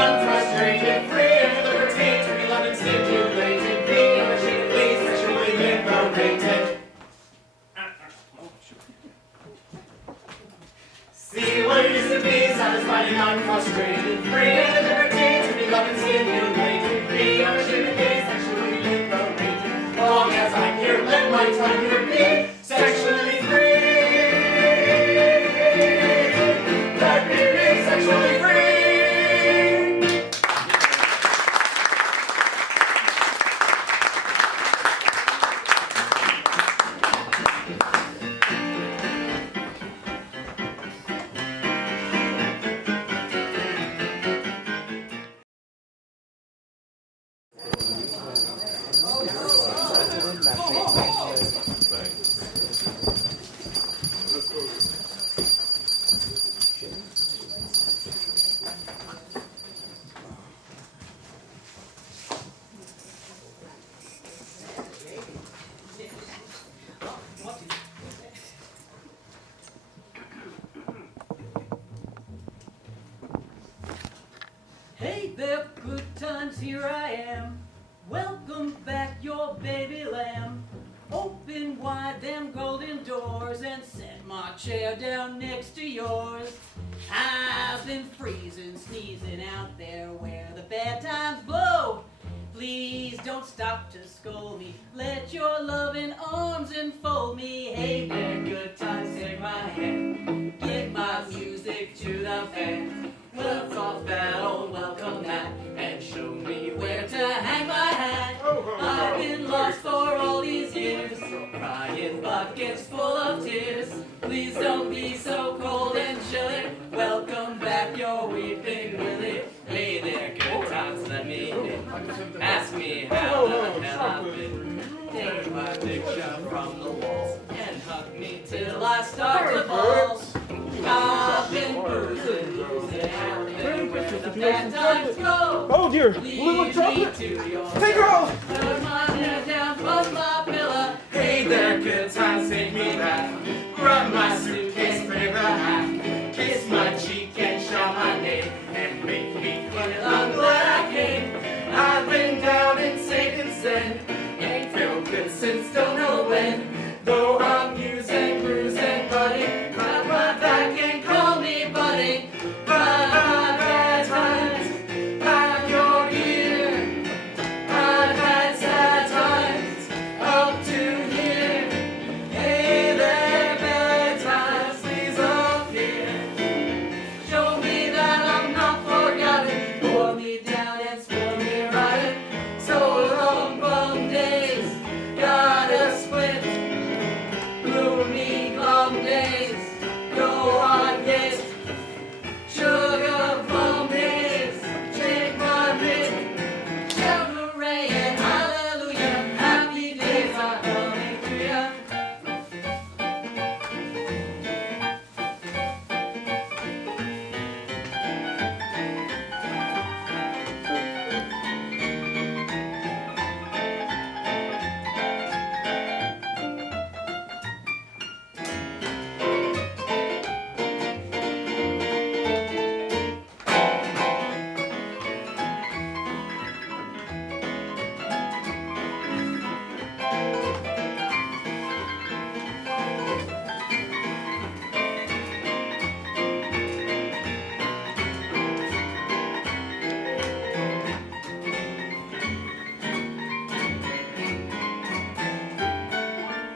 unfrustrated, free and liberty, to be loved and stimulated, be unashamedly sexually liberated. See what it is to be satisfied and unfrustrated, free and liberty, to be loved and stimulated, be unashamedly sexually liberated. Long as I'm here, let my time here be sexually free. Let me be sexually free. Hey there, good times, here I am. Welcome back, your baby lamb. Open wide them golden doors and set my chair down next to yours. I've been freezing, sneezing out there where the bad times blow. Please don't stop to scold me. Let your loving arms enfold me. Hey there, good times, take my hand. Give my music to the band. Welcome off that old welcome mat and show me where to hang my hat. I've been lost for all these years, crying buckets full of tears. Please don't be so cold and chilly. Welcome back, your weeping Willie. Hey there, good times, let me in. Ask me how the hell I've been. Take my picture from the walls and hug me till I start to bawl. I've been bruising, losing out there where the bad times go. Oh dear, Lead me to your hey girl! Put my head down from my pillow. Hey there, good times, take me back. Grab my suitcase, pay the hat. Kiss my cheek and shout my name. And make me feel I'm glad I came. I've been down in Satan's sin. Ain't felt good since don't know when. Though I'm used and bruised and bloody, grab my back and call me buddy. I've had times, have your ear. I've had sad times, up to here. Hey there, bad times, please appear. Show me that I'm not forgotten. Pour me down and spoil me rotten. So long, bum days, gotta split. Gloomy, glum days, go on, yes. Sugar plum days, shake my wrist. Shout hooray and hallelujah, happy days are coming to ya.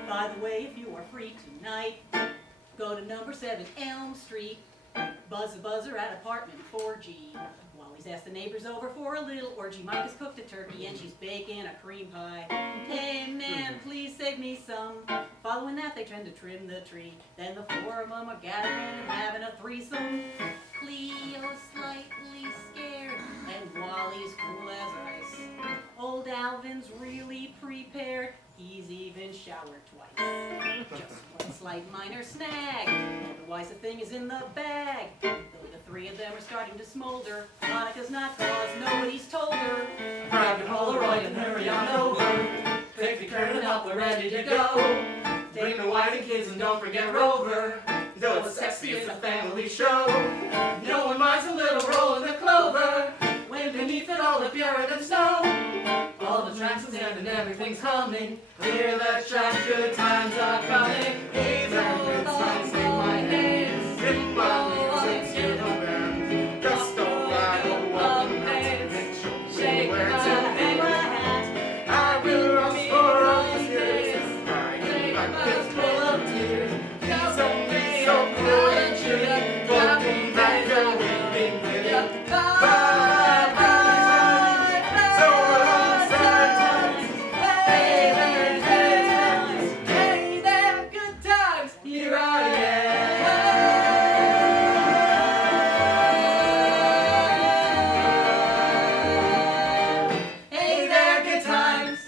By the way, if you are free tonight, go to number 7 Elm Street. Buzz the buzzer at apartment 4G. Wally's asked the neighbors over for a little orgy. Mike has cooked a turkey and she's baking a cream pie. Hey man, please save me some. Following that, they tend to trim the tree. Then the 4 of them are gathering and having a threesome. Cleo's slightly scared and Wally's cool as ice. Old Alvin's really prepared. He's even showered twice. Just one slight minor snag. Otherwise the thing is in the bag. Though the 3 of them are starting to smolder. Monica's not cause nobody's told her. Grab your Polaroid and hurry on over. Take the curtain up, we're ready to go. Bring the wife and kids and don't forget Rover. Though it's sexy, it's a family show. No one minds a little roll in the clover. and everything's humming. Hear the chimes, good times are coming. Hey, there, good times, take my hand. Sing my music to the band. Just don't lie, oh, welcome back. Shake my hand, my hat. I've been lost for all these years. Take Crying my like this full of tears. He's only so cool and true. Welcome back, you're waiting with bye bye. So long, Hey there, good times. Hey there, good times. Here I am. Hey there, good times.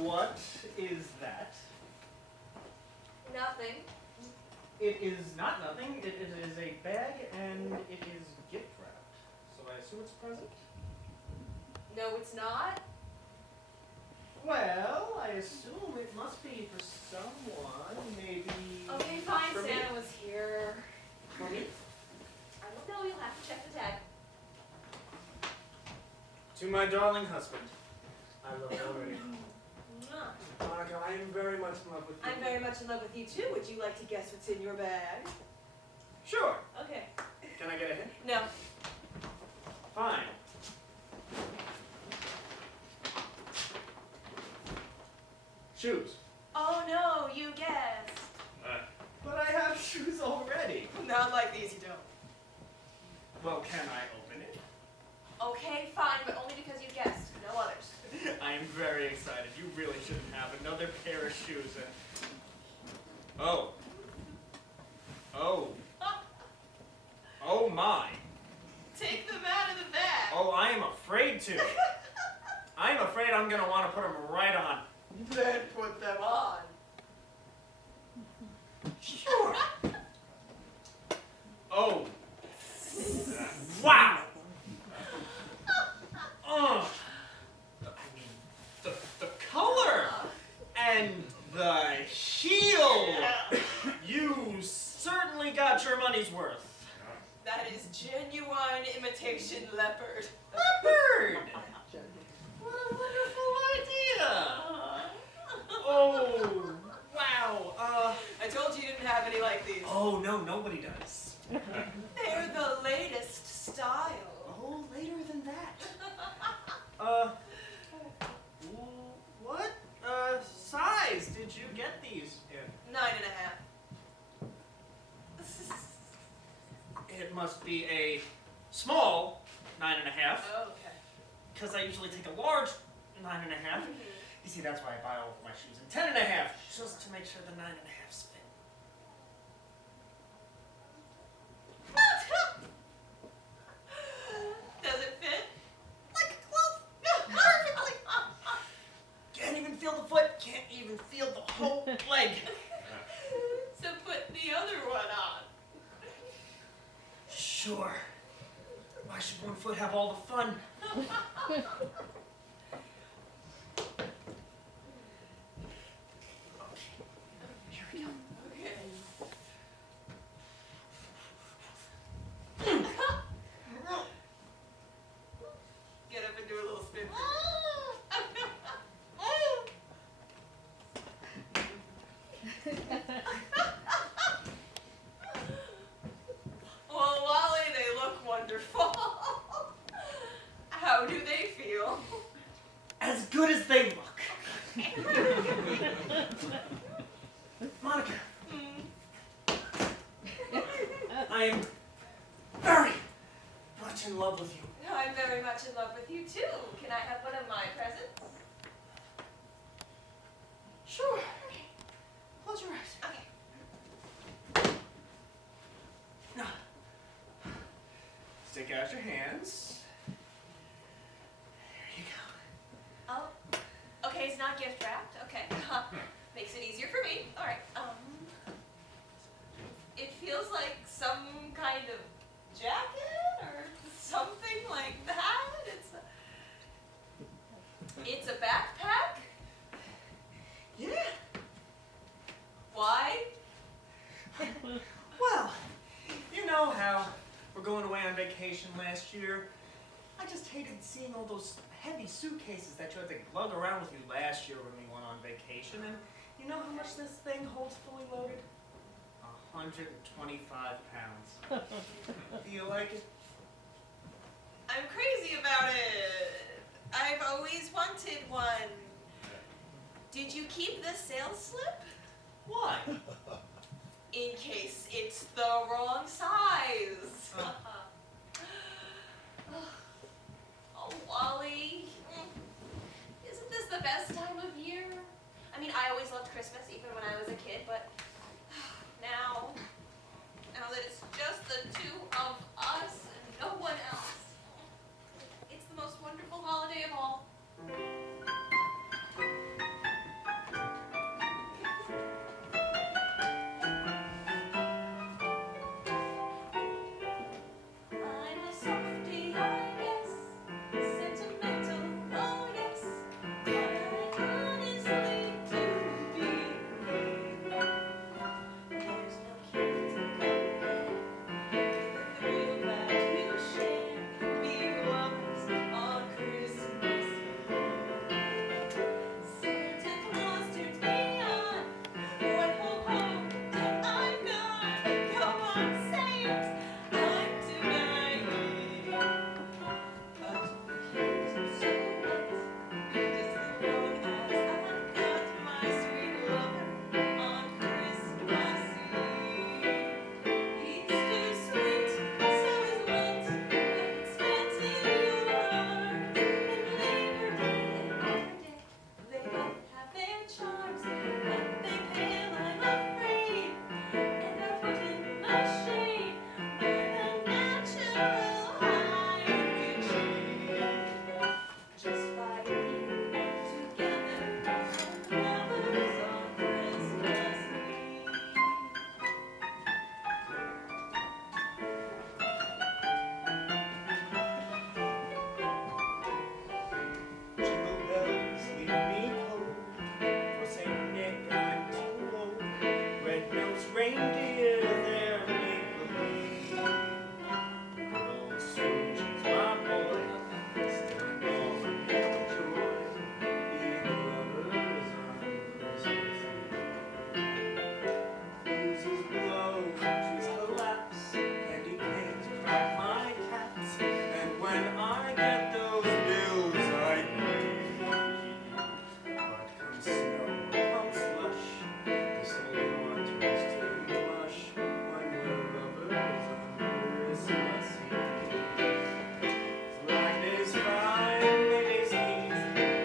What is that? Nothing. It is not nothing. It is a bag and it is gift wrapped. So I assume it's a present? No, it's not. Well, I assume it must be for someone, maybe. Okay, fine. For me? Santa was here. For me? I don't know. You'll have to check the tag. To my darling husband. I love you already. Mwah. Monica, I am very much in love with you. I'm very much in love with you too. Would you like to guess what's in your bag? Sure. Okay. Can I get a hint? No. Fine. Shoes. Oh no, you guessed. But I have shoes already. Not like these, you don't. Well, can I open it? Okay, fine, but only because you guessed. No others. I am very excited. You really shouldn't have another pair of shoes. Oh. Oh. Oh my. Take them out of the bag. Oh, I am afraid to. I'm afraid I'm going to want to put them right on. Then put them on. Sure. Oh. Wow. Oh. I mean, the color and the heel. You certainly got your money's worth. That is genuine imitation leopard. Leopard. What a wonderful idea. Oh, wow. I told you you didn't have any like these. Oh, no, nobody does. They're the latest style. Oh, later than that. What, size did you get these in? 9.5. It must be a small 9.5, Oh, okay. because I usually take a large 9.5. You see, that's why I buy all of my shoes in 10.5, just to make sure the 9.5s fit. Does it fit? Like a glove? Perfectly. Can't even feel the foot, can't even feel the whole leg. So put the other one on. Sure. Why should one foot have all the fun? Here we go. Okay. Get up and do a little spin. Well, Wally, they look wonderful. How do they feel? As good as they look. Monica, I am very much in love with you. I'm very much in love with you too. Can I have one of my presents? Sure. Close your eyes. Okay. Now, stick out your hands. There you go. Oh, okay, it's not gift wrapped. Okay. Makes it easier for me. All right. It feels like some kind of jacket or something like that. It's vacation last year. I just hated seeing all those heavy suitcases that you had to lug around with you last year when we went on vacation. And you know how much this thing holds fully loaded? 125 pounds. Do you like it? I'm crazy about it. I've always wanted one. Did you keep the sales slip? Why? In case it's the wrong size. Oh, Wally. Isn't this the best time of year? I mean, I always loved Christmas, even when I was a kid, but now that it's just the two of us and no one else, it's the most wonderful holiday of all. I'm a softie, I guess, sentimental, oh yes, but I honestly do believe there's no cure to compare with the thrill that we'll share, being lovers on Christmas Eve. Santa Claus turns me on, what ho ho, till I'm gone. Come on, say it, I'm too naive. But who cares, I'm so late, just as long as I've got my sweet lover on Christmas Eve. He's too sweet, so is Lent, but it's spent in your arms. And Labor Day and Labor Day, they both have their charms, but they pale, I'm afraid, and are put in the shade by the natural high we achieve. Just by being together and lovers on Christmas Eve. Jingle bells leave me cold. For Saint Nick I'm too old. Red-nosed reindeer, they're make-believe. Old Scrooge is my boy, still involved in joy. Being lovers on Christmas Eve. Fuses blow, trees collapse, candy canes crack my caps, and when I get those bills I grieve. But come snow, come slush, this old winter's too much when we're lovers on Christmas Eve. Flag Day's fine, May Day's neat,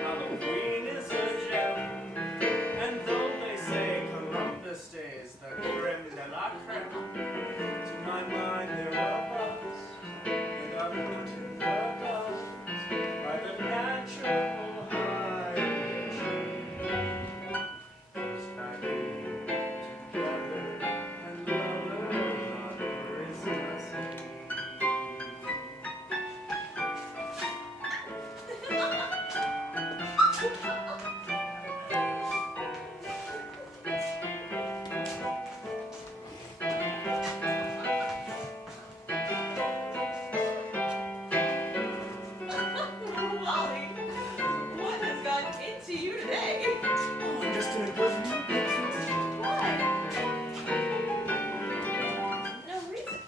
Halloween is a gem, and though they say Columbus Day is the creme de la creme, to my mind they're a buzz, and are put in the dust by the natural high we achieve. Just by being together and lovers on Christmas Eve. Wally, what has gotten into you today? Oh, I'm just in a good mood. Why? No reason.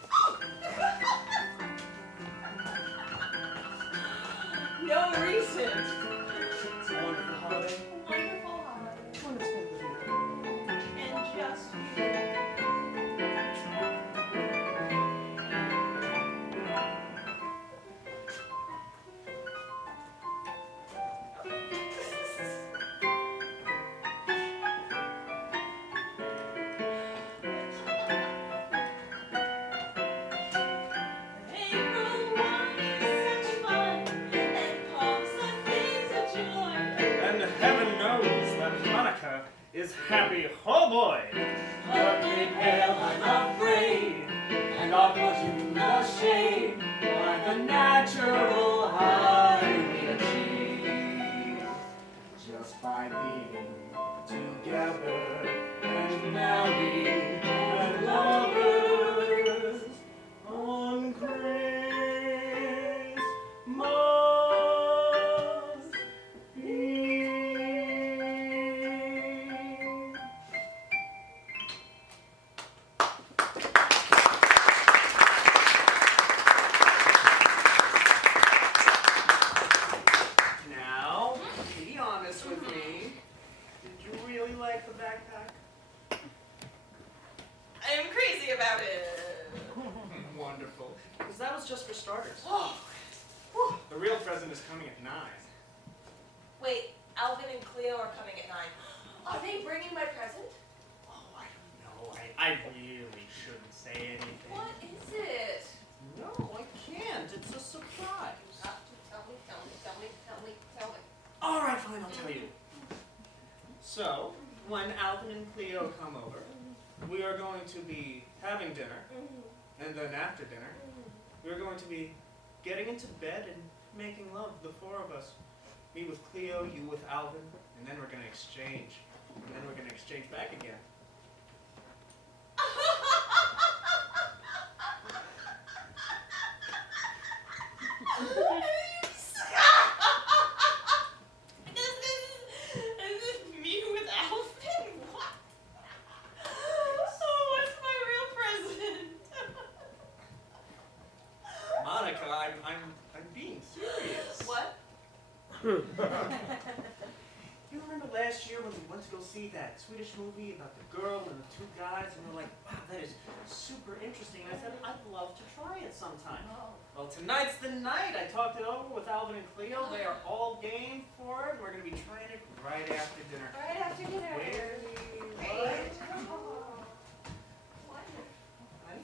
No reason. It's a wonderful holiday. Wonderful holiday. One that's filled with you. And just you. April wine is such fun, and Palm Sundays a joy. And heaven knows that Hanukkah is happy, oh boy! But me pale, I'm afraid, and I'll put in the shade by the natural high we achieve. Just by being together and married and lovers on Christmas present is coming at 9. Wait, Alvin and Cleo are coming at 9. Are they bringing my present? Oh, I don't know. I really shouldn't say anything. What is it? No, I can't. It's a surprise. Tell me. All right, fine, I'll tell you. So, when Alvin and Cleo come over, we are going to be having dinner, and then after dinner, we're going to be getting into bed and making love, the 4 of us. Me with Cleo, you with Alvin, and then we're going to exchange. And then we're going to exchange back again. This is me with Alvin? What? Oh, what's my real present? Monica, I'm being serious. What? You remember last year when we went to go see that Swedish movie about the girl and the 2 guys, and we're like, wow, that is super interesting. And I said, I'd love to try it sometime. Oh. Well, tonight's the night. I talked it over with Alvin and Cleo. They are all game for it. We're going to be trying it right after dinner. Right after dinner. Wait. What? Honey?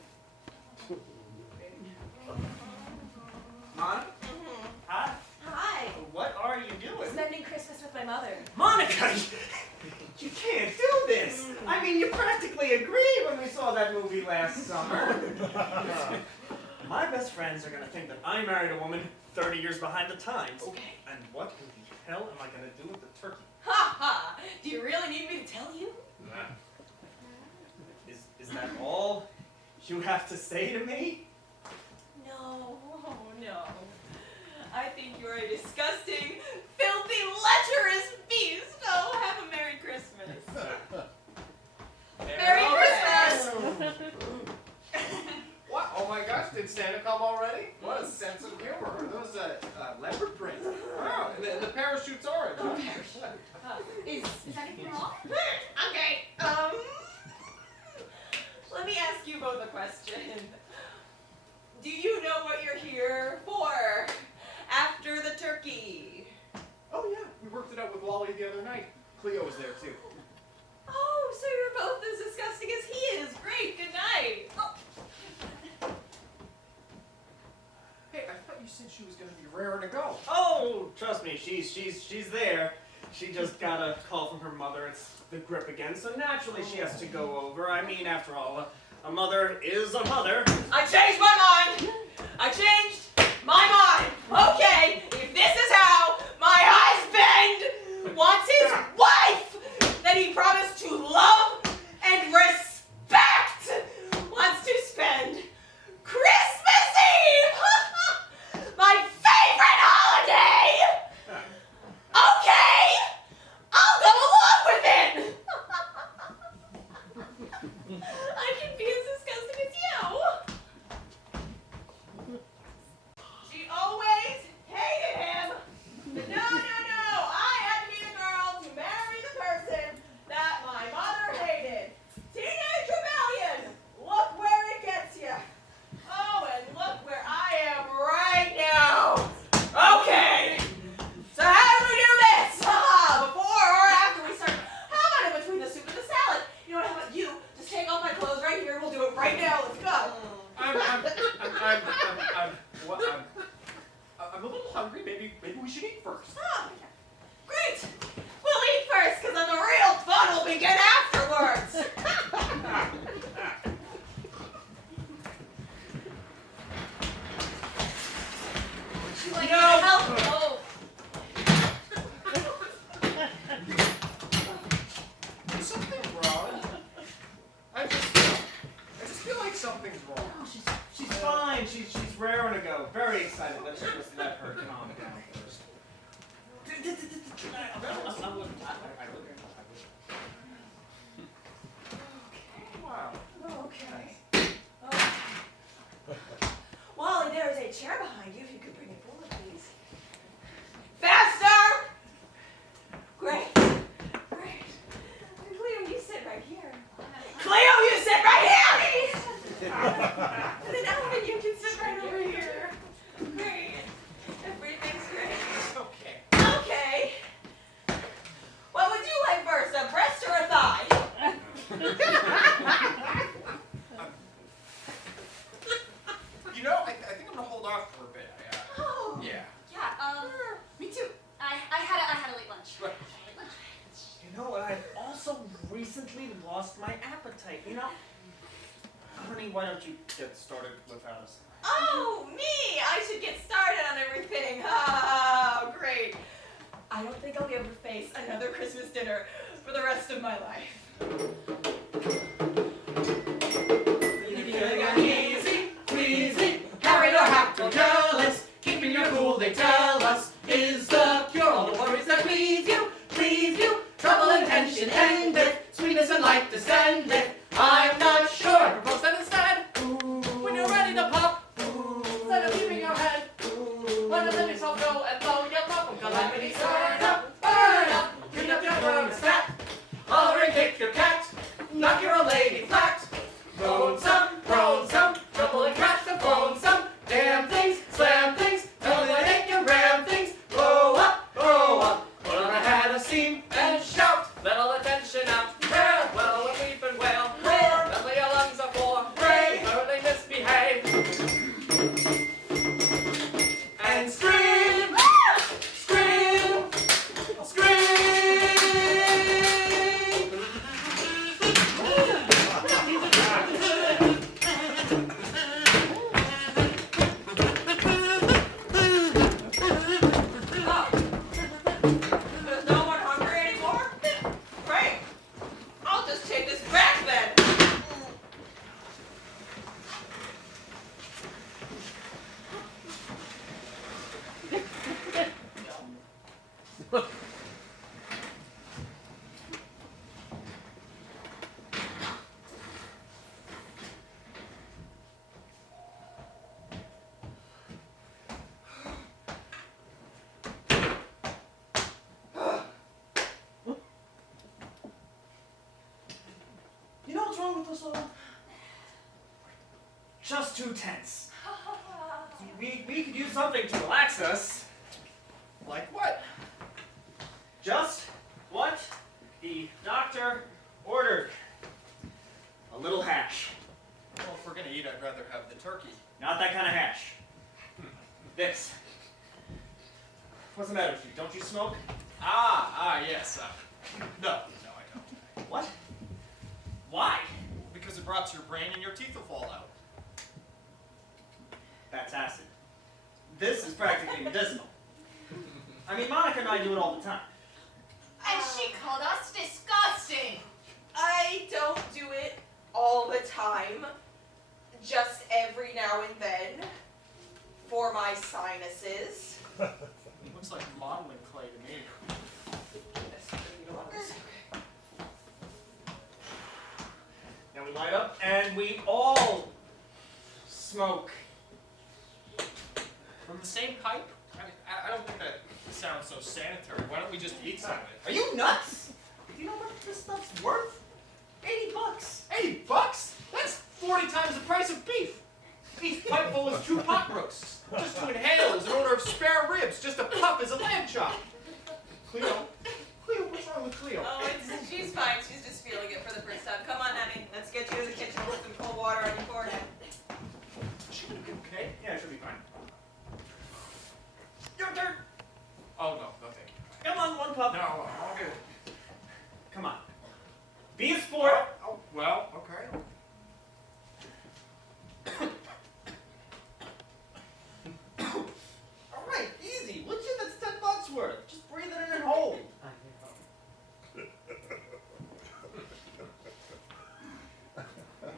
Monica? Hi. Hi. What are you doing? Spending Christmas with my mother. Monica, you can't do this. I mean, you practically agreed when we saw that movie last summer. My best friends are going to think that I married a woman 30 years behind the times. Okay. And what in the hell am I going to do with the turkey? Ha ha! Do you really need me to tell you? Is that all you have to say to me? No, no. I think you're a disgusting, filthy, lecherous beast. Oh, have a Merry Christmas. Merry Christmas! What? Oh my gosh, did Santa come already? What a sense of humor. Are those leopard print? Wow, and the parachute's orange. Oh, parachute. Is anything wrong? Okay, let me ask you both a question. Do you know what you're here for after the turkey? Oh yeah, we worked it out with Wally the other night. Cleo was there too. Oh, so you're both as disgusting as he is. Great, good night. Oh. Hey, I thought you said she was going to be raring to go. Oh, trust me, she's there. She just got a call from her mother. It's the grip again, so naturally she has to go over. I mean, after all, a mother is a mother. I changed my mind. I changed my mind. Okay, if this is how my husband wants his wife that he promised to love and respect, wants to spend Christmas Eve, my favorite holiday. Okay, I'll go along with it. I can be as disgusting as you. She always hated him. But no. I had to be the girl to marry the person that my mother hated. Teenage rebellion. Look where it gets you. Oh, and look where I am right now. Okay. So how do we do this? Before or after we start? How about in between the soup and the salad? You know what? How about you just take off my clothes right here? We'll do it right now. Let's go. I'm a little hungry. Maybe we should eat first. Oh, great. We'll eat first, because then the real fun will begin afterwards. Would you like me to help? Oh. Is something wrong? I just feel like something's wrong. She's fine. She's raring to go. Very excited. Let's just let her calm down first. Wow. Okay. Wally, there is a chair behind you. If you could bring it forward, please. Faster! Great. Cleo, you sit right here. Cleo, you sit right here! And then Alvin, you can sit right over here. Great. Yeah. Yeah, me too. I had a late lunch. Right. You know, I've also recently lost my appetite. You know, honey, why don't you get started without us? Oh, me! I should get started on everything. Oh, great. I don't think I'll be able to face another Christmas dinner for the rest of my life. Feeling uneasy, queasy, carried or happy or jealous, keeping your cool, they tell us, is the cure. All the worries that please you, trouble and tension ended, sweetness and light descended. I'm not sure. Propose that instead, when you're ready to pop, instead of leaving your head, let the let yourself go and blow your bubble. Calamity, burn up, clean up your thermostat, holler and kick your cat, knock your old lady flat. Grown some, trouble and crash the phone some, damn things, slam things, tell me they can ram things, grow up, put on a hat of steam and shout, let all the tension out, well, and weep and wail, that's what your lungs are for, thoroughly misbehave, and scream, scream, scream. There's no one hungry anymore? Great. I'll just take this back then. You know what's wrong with us all? Just too tense. We could use something to relax us. Like what? Just what the doctor ordered. A little hash. Well, if we're gonna eat, I'd rather have the turkey. Not that kind of hash. This. What's the matter with you? Don't you smoke? Yes. No, I don't. What? Why? Because it rots your brain and your teeth will fall out. That's acid. This is practically medicinal. I mean, Monica and I do it all the time. And she called us disgusting. I don't do it all the time. Just every now and then. For my sinuses. Looks like modeling clay to me. Now we light up and we all smoke. From the same pipe? I don't think that sounds so sanitary. Why don't we just eat some of it? Are you nuts? Do you know what this stuff's worth? $80. $80? That's 40 times the price of beef. Each pipeful is 2 pot roasts. Just to inhale is an order of spare ribs. Just a puff is a lamb chop. Cleo, what's wrong with Cleo? Oh, she's fine. She's just feeling it for the first time. Come on, honey. Let's get you to the kitchen with some cold water on your forehead. She gonna be okay? Yeah, it should be fine. Your turn. Oh, no, thank you. Come on, one puff. No, I'm all good. Come on. Be a sport. Oh, well, okay. All right, easy. Legit, that's $10 worth. Just breathe it in and hold.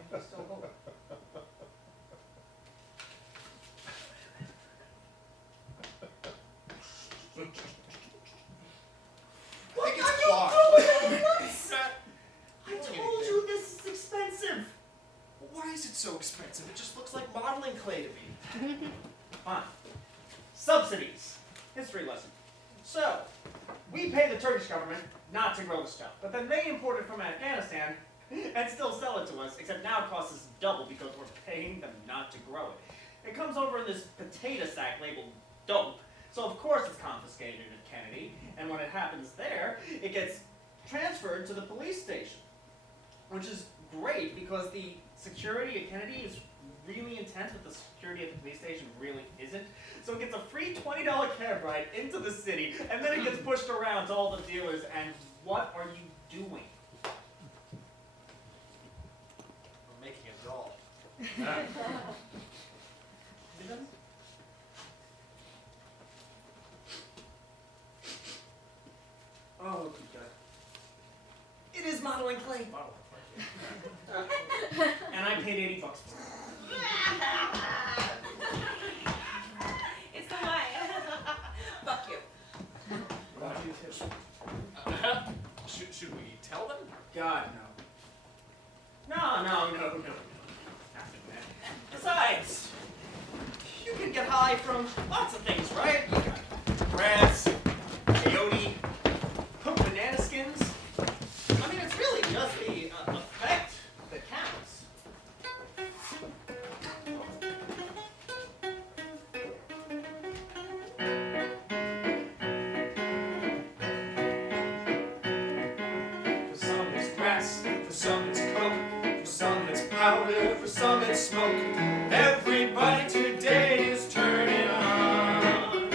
Still hold it. What are you doing? I told you this is expensive. Why is it so expensive? It just looks like modeling clay to me. Fine. Subsidies. History lesson. So, we pay the Turkish government not to grow the stuff, but then they import it from Afghanistan and still sell it to us, except now it costs us double because we're paying them not to grow it. It comes over in this potato sack labeled dope, so of course it's confiscated at Kennedy, and when it happens there, it gets transferred to the police station, which is great because the security at Kennedy is really intense, but the security at the police station really isn't. So it gets a free $20 cab ride into the city, and then it gets pushed around to all the dealers, and what are you doing? We're making a doll. Oh, good God. It is modeling clay. And I paid $80 for it. It's the way. Fuck you. Love you too. Should we tell them? God, no. No. Not doing that. Besides, you can get high from lots of things, right? You got grass, peyote, cooked banana skins. I mean, it's really just the effect that counts. For some it's grass, for some it's coke, for some it's powder, for some it's smoke. Everybody today is turning on.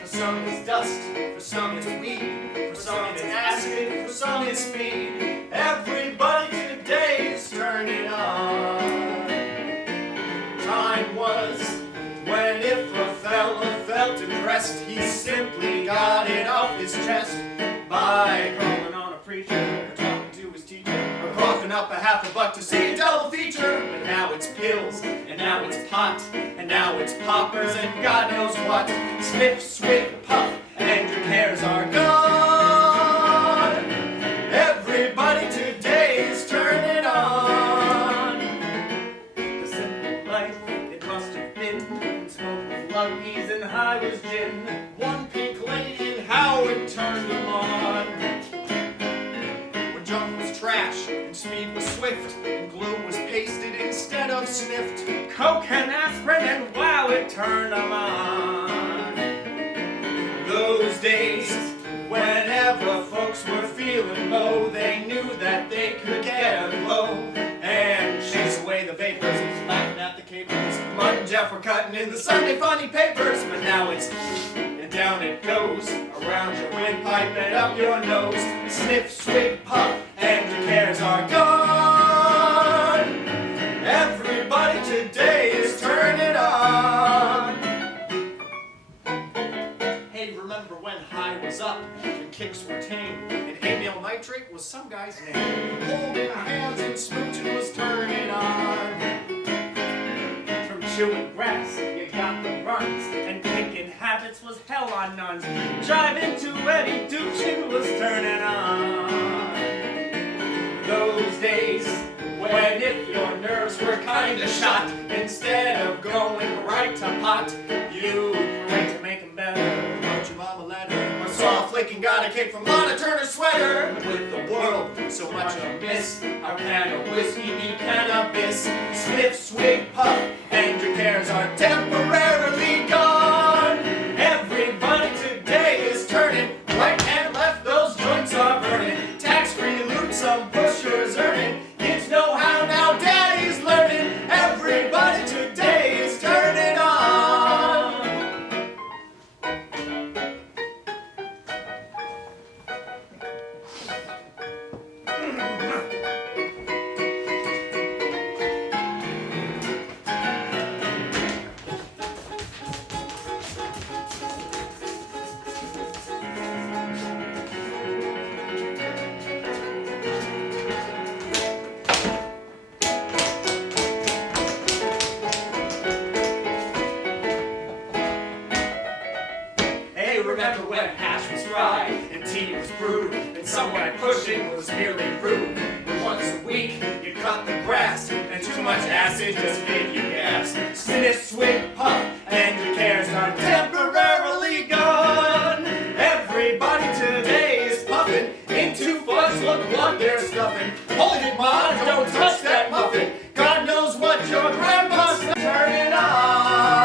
For some it's dust, for some it's weed, for some it's acid, for some it's speed. Everybody today is turning on. Time was when if a fella felt depressed, he simply got it off his chest by calling on a preacher, or talking to his teacher, or coughing up a half a buck to see a double feature. But now it's pills, and now it's pot, and now it's poppers, and God knows what. Sniff, swig, puff, and your cares are gone. Everybody today is turning on. The simple life, it must have been when smoke was luggies and high was gin. One pink lady and how it turned them on. When junk was trash and speed was swift and glue was pasted instead of sniffed. Coke and aspirin and wow, it turned them on. Those days, whenever folks were feeling low, they knew that they could get a glow and chase away the vapors, laughing at the capers. Mud and Jeff were cutting in the Sunday funny papers, but now it's and down it goes around your windpipe and up your nose. Sniff, swig, puff, and your cares are gone. Everybody today is turning on. Hey, remember when high was up and kicks were tame, and amyl nitrate was some guy's name. Holding hands and smooching was turning on. From chewing grass, you got the runs, and picking habits was hell on nuns. Driving to Eddie Duchin was turning on. Those days when if your nerves were kinda shot, instead of going right to pot, you prayed to make them better. Wrote your mama letter, or saw a flicking got a kick from Lana Turner's sweater. With the world so much amiss, how can a whiskey be cannabis? Sniff, swig, puff, and your cares are temporarily gone. Everybody today is turning right and left, those joints are burning. Tax-free loot, some pushers earning. Kids know how now, daddy's learning. Everybody today is turning on. Remember when hash was fried and tea was brewed, and some guy pushing was merely rude. But once a week you cut the grass, and too much acid just made you gas. Sniff, swig, puff, and your cares are temporarily gone. Everybody today is puffing into bucks, look what they're stuffing. Hold it, Ma, don't touch that muffin. God knows what your grandpa's turning on.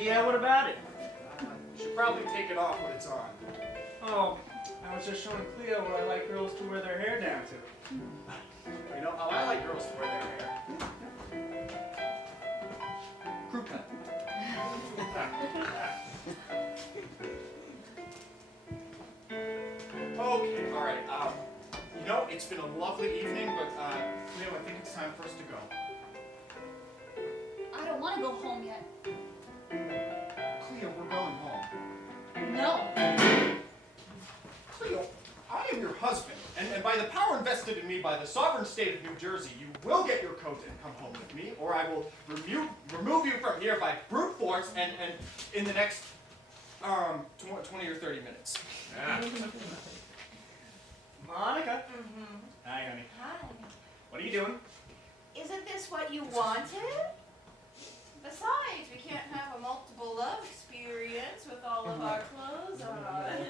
Yeah, what about it? You should probably take it off when it's on. Oh, I was just showing Cleo what I like girls to wear their hair down to. You know how I like girls to wear their hair. Crew cut. Okay, all right. You know, it's been a lovely evening, but Cleo, I think it's time for us to go. I don't want to go home yet. Cleo, we're going home. No. Cleo, I am your husband, and by the power invested in me by the sovereign state of New Jersey, you will get your coat and come home with me, or I will remove you from here by brute force and in the next 20 or 30 minutes. Monica. Mm-hmm. Hi, honey. Hi. What are you doing? Isn't this what you wanted? Besides, we can't have a multiple love experience with all of our clothes on.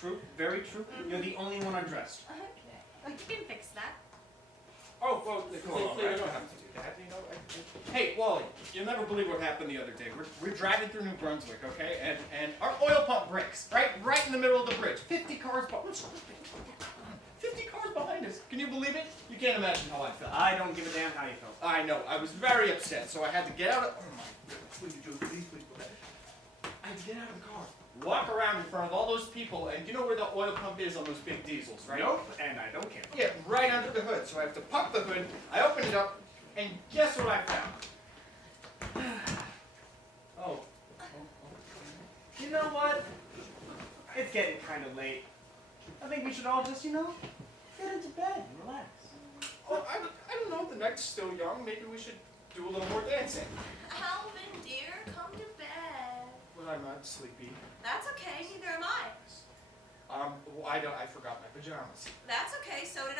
True, very true. You're the only one undressed. Okay. You can fix that. Oh, well, Cleo, you don't have to do that, you know. Hey, Wally, you'll never believe what happened the other day. We're driving through New Brunswick, okay, and our oil pump breaks, right in the middle of the bridge. 50 cars behind us. Can you believe it? You can't imagine how I felt. I don't give a damn how you felt. I know. I was very upset, so I had to get out of. Oh my goodness! Please, Joe, please, go back. I had to get out of the car, walk around in front of all those people, and you know where the oil pump is on those big diesels, right? Nope, and I don't care. Yeah, right under the hood. So I have to pop the hood. I open it up, and guess what I found? Oh. You know what? It's getting kind of late. I think we should all just, get into bed and relax. Oh, I don't know. The night's still young. Maybe we should do a little more dancing. Alvin, dear, come to bed. But I'm not sleepy. That's okay, neither am I. Well, I forgot my pajamas. That's okay, so did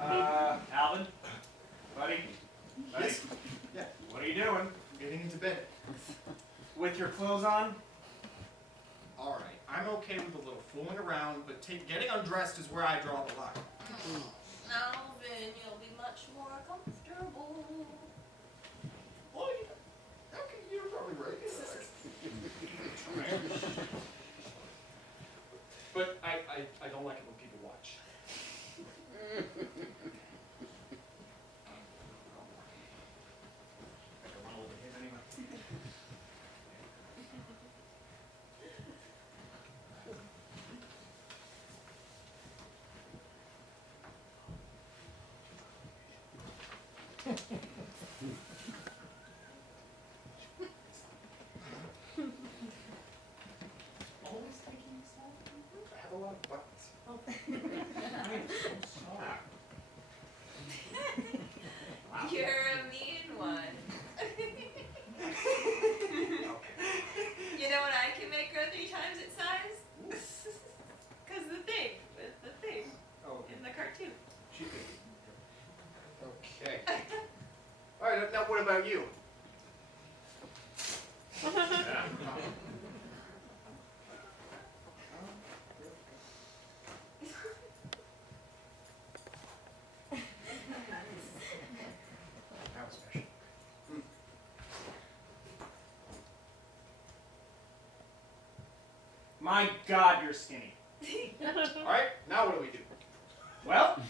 I. Alvin? Buddy? Yes? Yeah. What are you doing? I'm getting into bed. With your clothes on? All right. I'm okay with a little fooling around, but getting undressed is where I draw the line. Alvin, you'll be much more comfortable. Well, okay, you're probably right. But I don't like it when people watch. Always thinking small. I have a lot of buttons. You're a mean one. You know what I can make grow 3 times its size? Because the thing Oh, in the cartoon. okay. All right. Now, what about you? That was special. My God, you're skinny. All right. Now, what do we do? Well,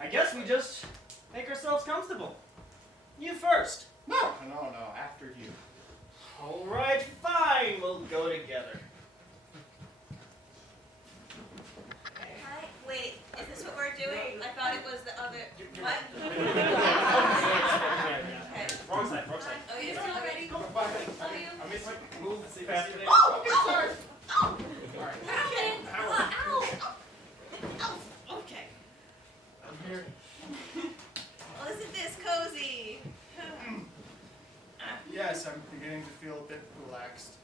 I guess we just make ourselves comfortable. You first. No. After you. All right, fine. We'll go together. Hi. Wait, is this what we're doing? I thought it was the other. What? Okay. Wrong side. Oh, you're still ready? Bye. Love you. I miss you. Move. Faster. Oh! Okay, sorry. Oh! All right. Alvin! Ow! Okay. I'm here. Well, isn't this cozy? Yes, I'm beginning to feel a bit relaxed.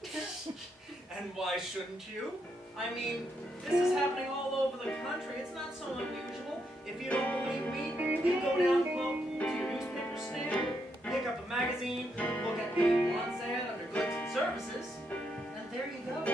And why shouldn't you? I mean, this is happening all over the country. It's not so unusual. If you don't believe me, you go down to your newspaper stand, pick up a magazine, look at the on sale under goods and services, and there you go.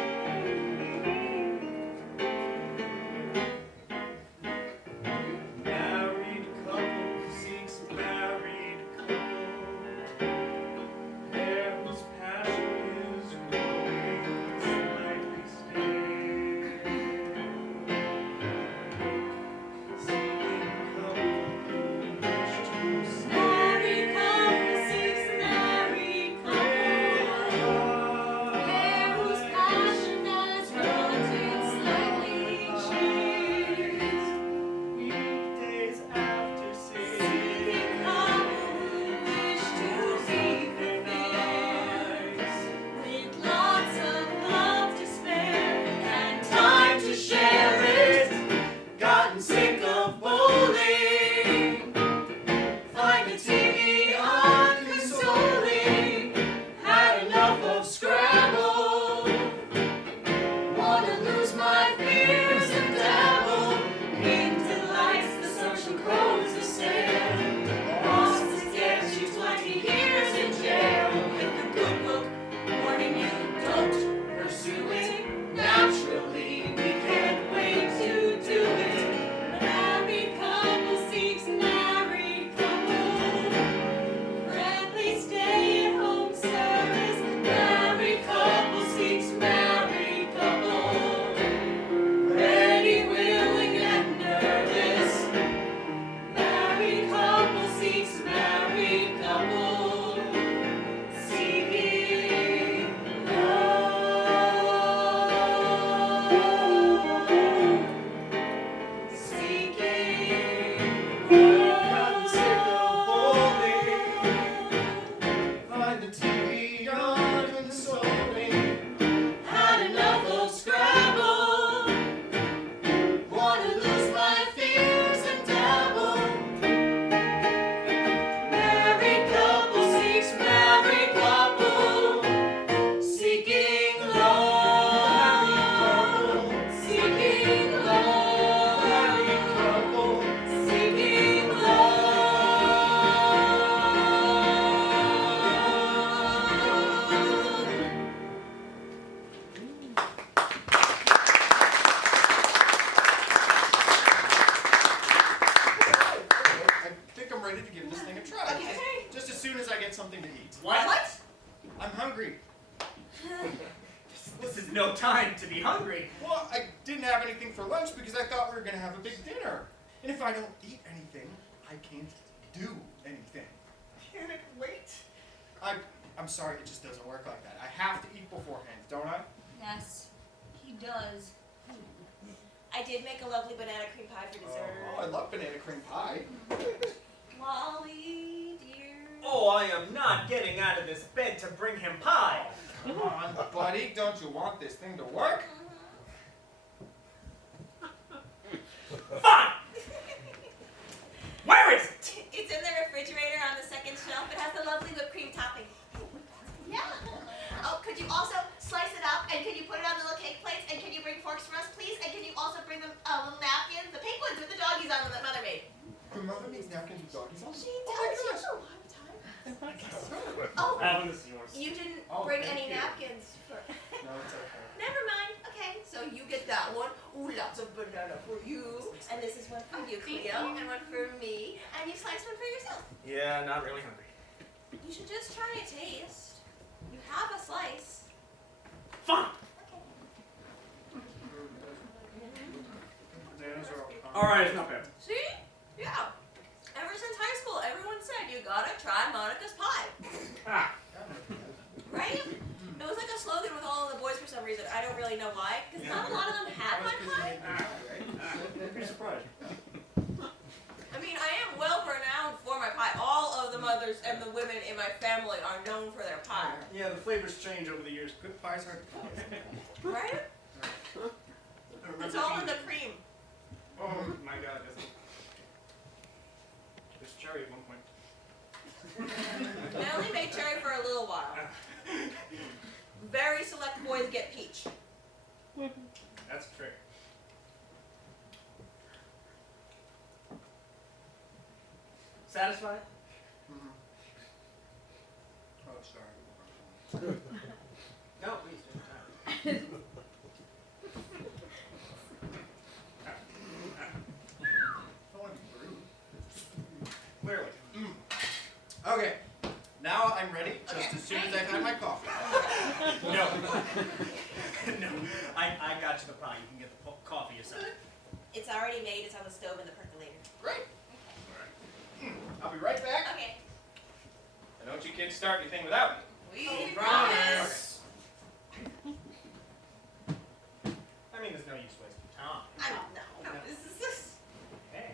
is no time to be hungry. Well, I didn't have anything for lunch because I thought we were going to have a big dinner. And if I don't eat anything, I can't do anything. Can it wait? I'm sorry, it just doesn't work like that. I have to eat beforehand, don't I? Yes, he does. I did make a lovely banana cream pie for dessert. Oh, I love banana cream pie. Wally, dear. Oh, I am not getting out of this bed to bring him pie. Come on, buddy, don't you want this thing to work? Fine! Where is it? It's in the refrigerator on the second shelf. It has the lovely whipped cream topping. Yeah. Oh, could you also slice it up, and can you put it on the little cake plates, and can you bring forks for us, please? And can you also bring them little napkins, the pink ones with the doggies on them that Mother made? Your mother makes napkins with doggies on them? She Oh my does. She gosh. has a lot of time. Oh, Alvin, this is yours. you didn't Oh, bring thank any you. napkins for... No, it's okay. Never mind. Okay, so you get that one. Ooh, lots of banana for you. And this is one for you, Cleo, and one for me. And you slice one for yourself. Yeah, not really hungry. You should just try a taste. You have a slice. Fine! Okay. Bananas are all Alright, it's not bad. See? Yeah. Ever since high school, everyone said you gotta try Monica's pie. Ah. Right? It was like a slogan with all of the boys for some reason. I don't really know why, because not a lot of them had my pie. You'd be surprised. I mean, I am well renowned for my pie. All of the mothers and the women in my family are known for their pie. Yeah, the flavors change over the years. Good pies hard to find. Right? It's all in the cream. Oh my god, isn't it? There's cherry at one point. I only made cherry for a little while. Very select boys get peach. That's a trick. Satisfied? Mm-hmm. Oh, sorry. No, please, take your time. Don't want to be rude. Clearly. Okay, now I'm ready just as soon as I've had my coffee. No. No. I got you the pie. You can get the coffee yourself. It's already made. It's on the stove in the percolator. Great. I'll be right back. Okay. And don't you kids start anything without me. We promise. I mean, there's no use wasting time. I don't know. This is this. Hey.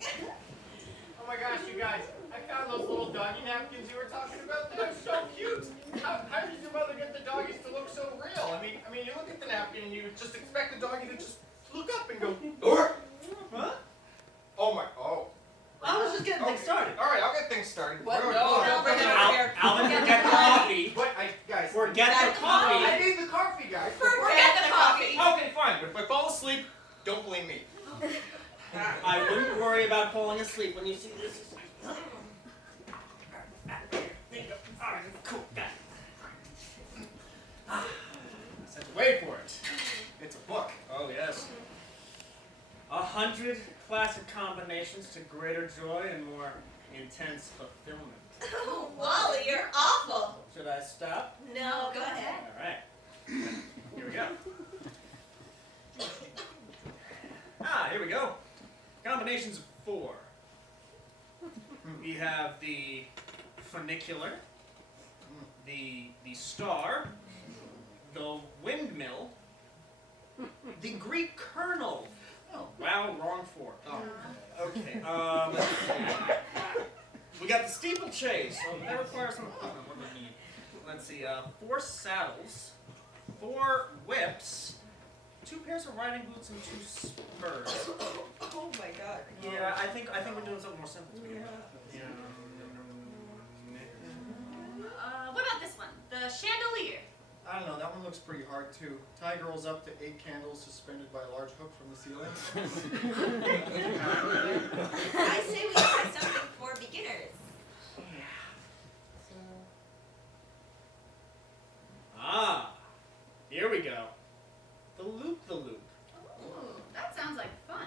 Okay. Oh my gosh, you guys, I found those little doggy napkins you were talking about. They're so cute. How did your mother get the doggies to look so real? I mean, you look at the napkin and you just expect the doggy to just look up and go, Huh? oh my, oh. I was just getting things started. All right, I'll get things started. What? Wait, No, wait, bring wait, it wait. over here. Alvin, Forget forget the the pie. coffee. What, guys. Forget the I coffee. need the coffee, guys. Forget the coffee. Okay, fine, but if I fall asleep, don't blame me. I wouldn't worry about falling asleep when you see this. There you go. All right, cool. Got it. I said to wait for it. It's a book. Oh, yes. 100 classic combinations to greater joy and more intense fulfillment. Oh, Wally, you're awful. Should I stop? No, go ahead. All right. Here we go. Here we go. Combinations of 4. We have the funicular, the star, the windmill, the Greek kernel. Oh, wow, wrong 4. Oh, okay. Let's see. We got the steeplechase. So that requires some. What do we need? Let's see. 4 saddles, 4 whips, 2 pairs of riding boots, and 2 spurs. Oh my god. Yeah, I think we're doing something more simple to begin with. What about this one? The chandelier. I don't know, that one looks pretty hard too. Tie girls up to 8 candles suspended by a large hook from the ceiling. I say we try something for beginners. Here we go. The loop-the-loop. Ooh, that sounds like fun.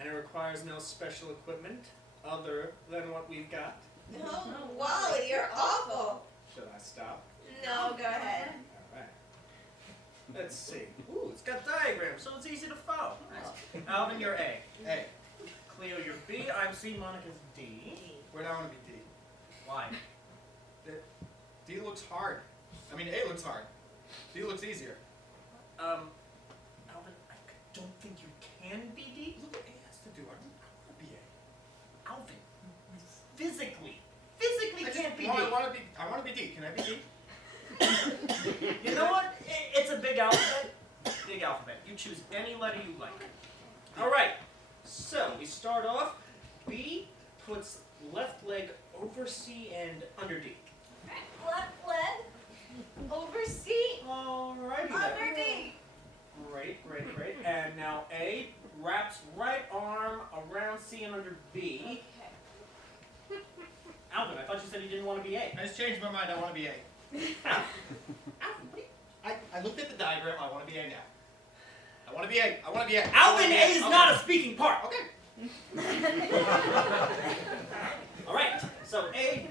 And it requires no special equipment other than what we've got. Oh, Wally, you're awful. Should I stop? No, go ahead. Let's see. Ooh, it's got diagrams, so it's easy to follow. Nice. Alvin, you're A. A. Cleo, you're B. I'm C. Monica's D. Where do I want to be D? Why? D looks hard. I mean, A looks hard. D looks easier. Alvin, I don't think you can be D. Look what A has to do. I want to be A. Alvin, physically can't be D. I want to be D. Can I be D? You know what? It's a big alphabet. Big alphabet. You choose any letter you like. All right. So we start off. B puts left leg over C and under D. Left leg, over C, Alrighty then. under D. Great. And now A wraps right arm around C and under B. Okay. Alvin, I thought you said you didn't want to be A. I just changed my mind. I want to be A. I looked at the diagram. I want to be A now. I want to be A. I want to be A. Alvin, A is Okay. not a speaking part. Okay. All right. So A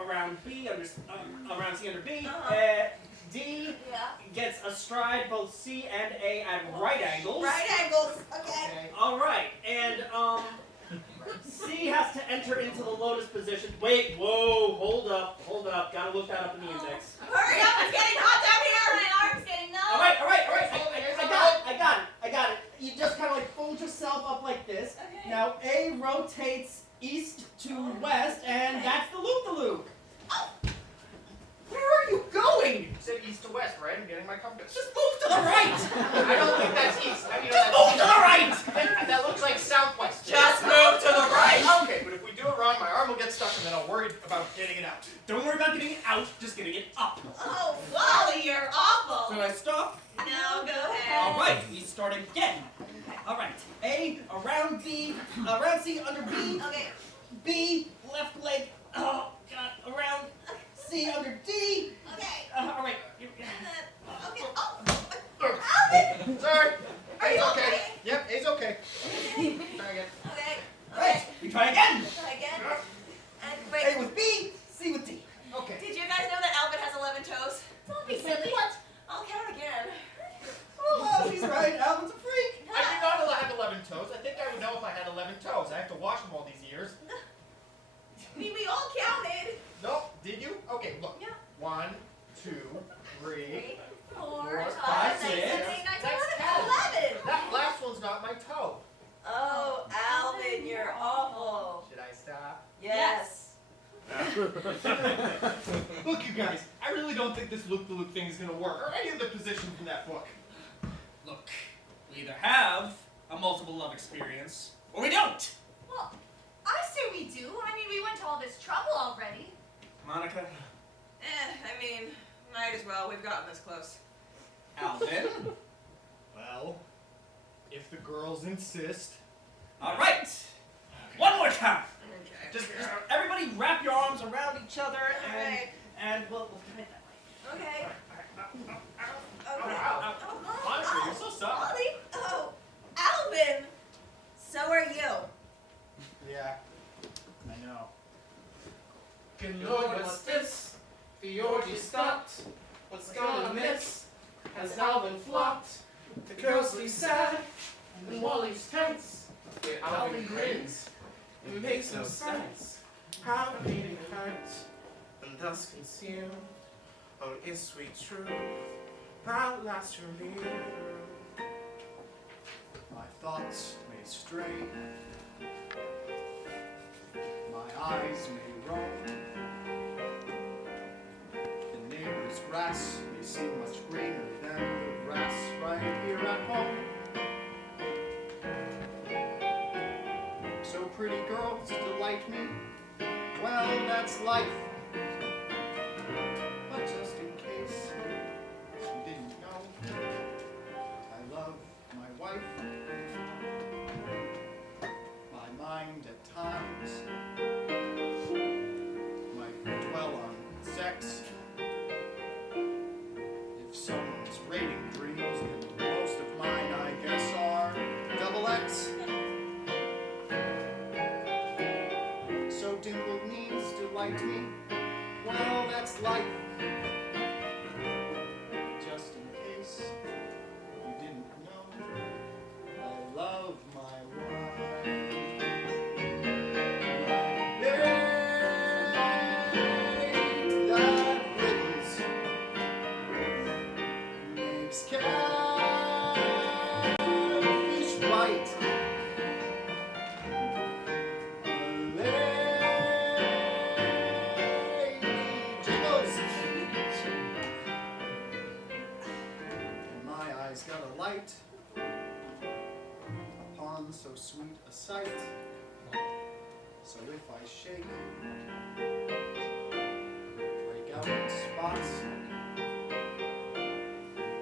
around B, around C under B. D Yeah. gets astride both C and A at right angles. Right angles. Okay. All right, and C has to enter into the lotus position. Wait, whoa, hold up. Gotta look that up in the index. Hurry up! It's getting hot down here. My arm's getting numb. All right. I got it. You just kind of like fold yourself up like this. Okay. Now A rotates east to west, and that's the loop-the-loop. Where are you going? You said east to west, right? I'm getting my compass. Just move to the right. I don't think that's east. I mean, Just move to the right. That looks like southwest. Just move to the right. Okay, but if we do it wrong, my arm will get stuck, and then I'll worry about getting it out. Don't worry about getting it out, just getting it up. Oh, Wally, you're awful. So I stop. No, go ahead. All right, we start again. All right, A around B, around C under B. Okay. B left leg. Oh God, around C under D. Okay. All right. Okay. Oh. Alvin. Sorry. Are you A's okay? Yep, A's okay. Try again. Okay. All right, we try again. Try again. And A wait. with B, C with D. Okay. Did you guys know that Alvin has 11 toes? Don't be silly. What? I'll count again. Oh well, she's right. Alvin's a freak. I did not have 11 toes. I think I would know if I had 11 toes. I have to wash them all these years. We all counted. No, did you? Okay, look. Yeah. 1, 2, 3. 3, 4, 4, 5, 5, 6, 7, 8, 9, 10, That's 11. That last one's not my toe. Oh, Alvin, you're awful. Should I stop? Yes. Look, you guys, I really don't think this loop-the-loop thing is going to work, or any of the positions in that book. Look, we either have a multiple love experience, or we don't. Well, I say we do. I mean, we went to all this trouble already. Monica, I mean, might as well. We've gotten this close. Alvin. Well, if the girls insist. All right. One more time. Okay. Just everybody wrap your arms around each other, All right. and we'll try it that way. Okay. Oh, Okay. wow. Oh, Honestly, you're so soft. Wally. Oh, Alvin. So are you. Yeah, I know. Good Lord, what's this? The orgy stopped. What's gone amiss? Has Alvin flopped? The girls leave sad, and Wally's tense. Yet Alvin grins. It makes no sense. How can it hurt and thus consume? Oh, is sweet truth. How last your view? My thoughts may stray. My eyes may roam. The neighbor's grass may seem much greener than the grass right here at home. So pretty girls delight me. Well, that's life. But just in case you didn't know, I love my wife. My mind at times might dwell on sex. If someone's rating dreams, then most of mine, I guess, are double X. So dimpled knees delight me. Well, that's life. Just in case makes catfish bite. Lady jiggles, and my eyes got a light upon so sweet a sight. So if I shake, break out in spots,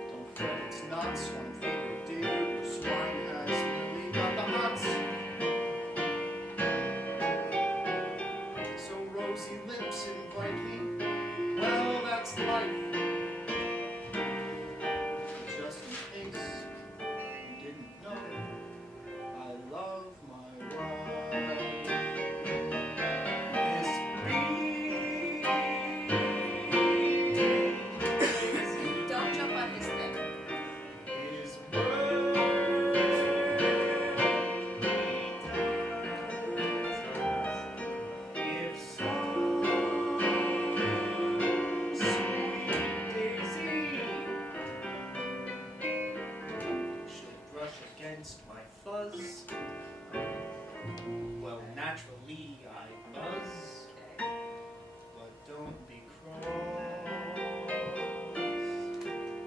don't fret, it's not swine fever, dear, for swine has really got the hots. So rosy lips invite me, well, that's life. Just in case you didn't know, I love my wife. Don't jump on his thing. His word if so sweet daisy should brush against my fuzz, well, naturally I buzz, but don't be cross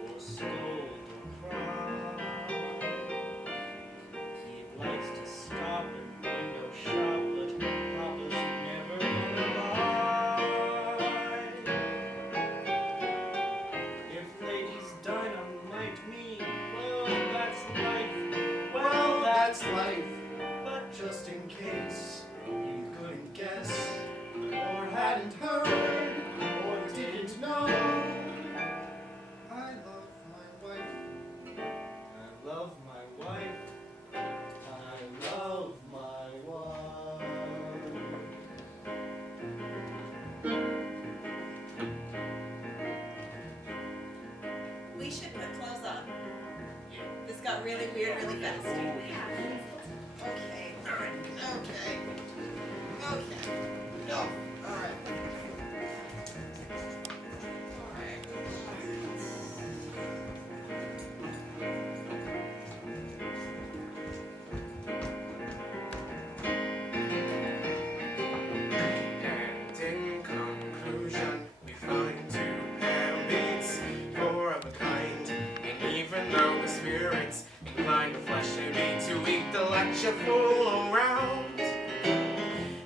or scold or cry. He likes to stop and window shop, but Papa's never gonna buy. If ladies dynamite me, well, that's life. Well, that's life. But just in case you couldn't guess, or hadn't heard, or didn't know, I love my wife. I love my wife. I love my wife. We should put clothes on. This got really weird really fast. Okay. Alright. Okay. Okay. No. Alright. Alright. And in conclusion, we find two pair mates, four of a kind. And even though the spirits inclined to flesh and be to eat the lecture full around,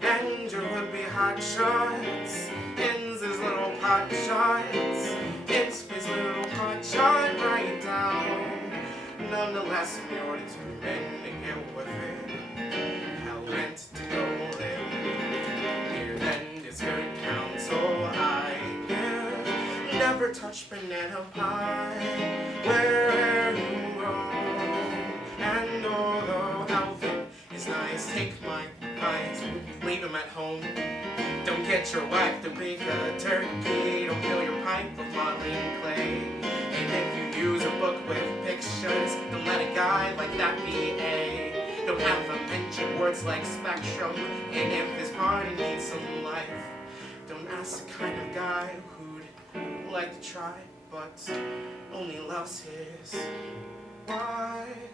and your would-be hot shots, ends his little pot shots, it's his little pot shot right down. Nonetheless, in order to mend and get with it, how went to go live. Here then is good counsel I give, never touch banana pie wherever you roam. And although Alvin is nice, take my advice, leave him at home. Don't get your wife to bake a turkey, don't fill your pipe with modeling clay. And if you use a book with pictures, don't let a guy like that be A. Don't have him mention words like spectrum, and if this party needs some life, don't ask the kind of guy who'd like to try, but only loves his wife.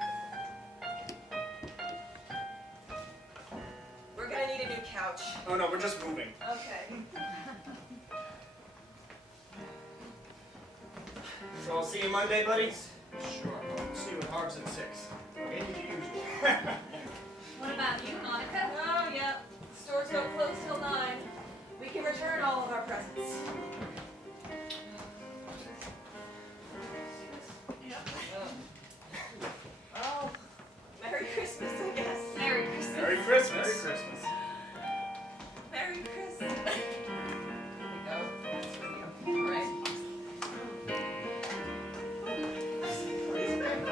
We're gonna need a new couch. Oh no, we're just moving. Okay. So I'll see you Monday, buddies. Sure. I'll see you at Harv's at 6. Any usual. What about you, Monica? Oh, yeah. Stores don't close till 9. We can return all of our presents. Oh, Merry Christmas, I guess. Merry Christmas. Merry Christmas. Merry Christmas. Merry Christmas. Here we go. That's for you. All right.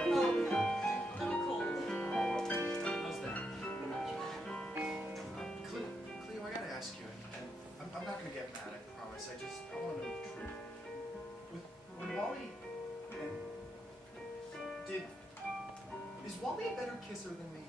Oh, a little cold. How's that? Cleo, I gotta ask you, and I'm not gonna get mad, I promise. I want to know the truth. When Wally and is Wally a better kisser than me?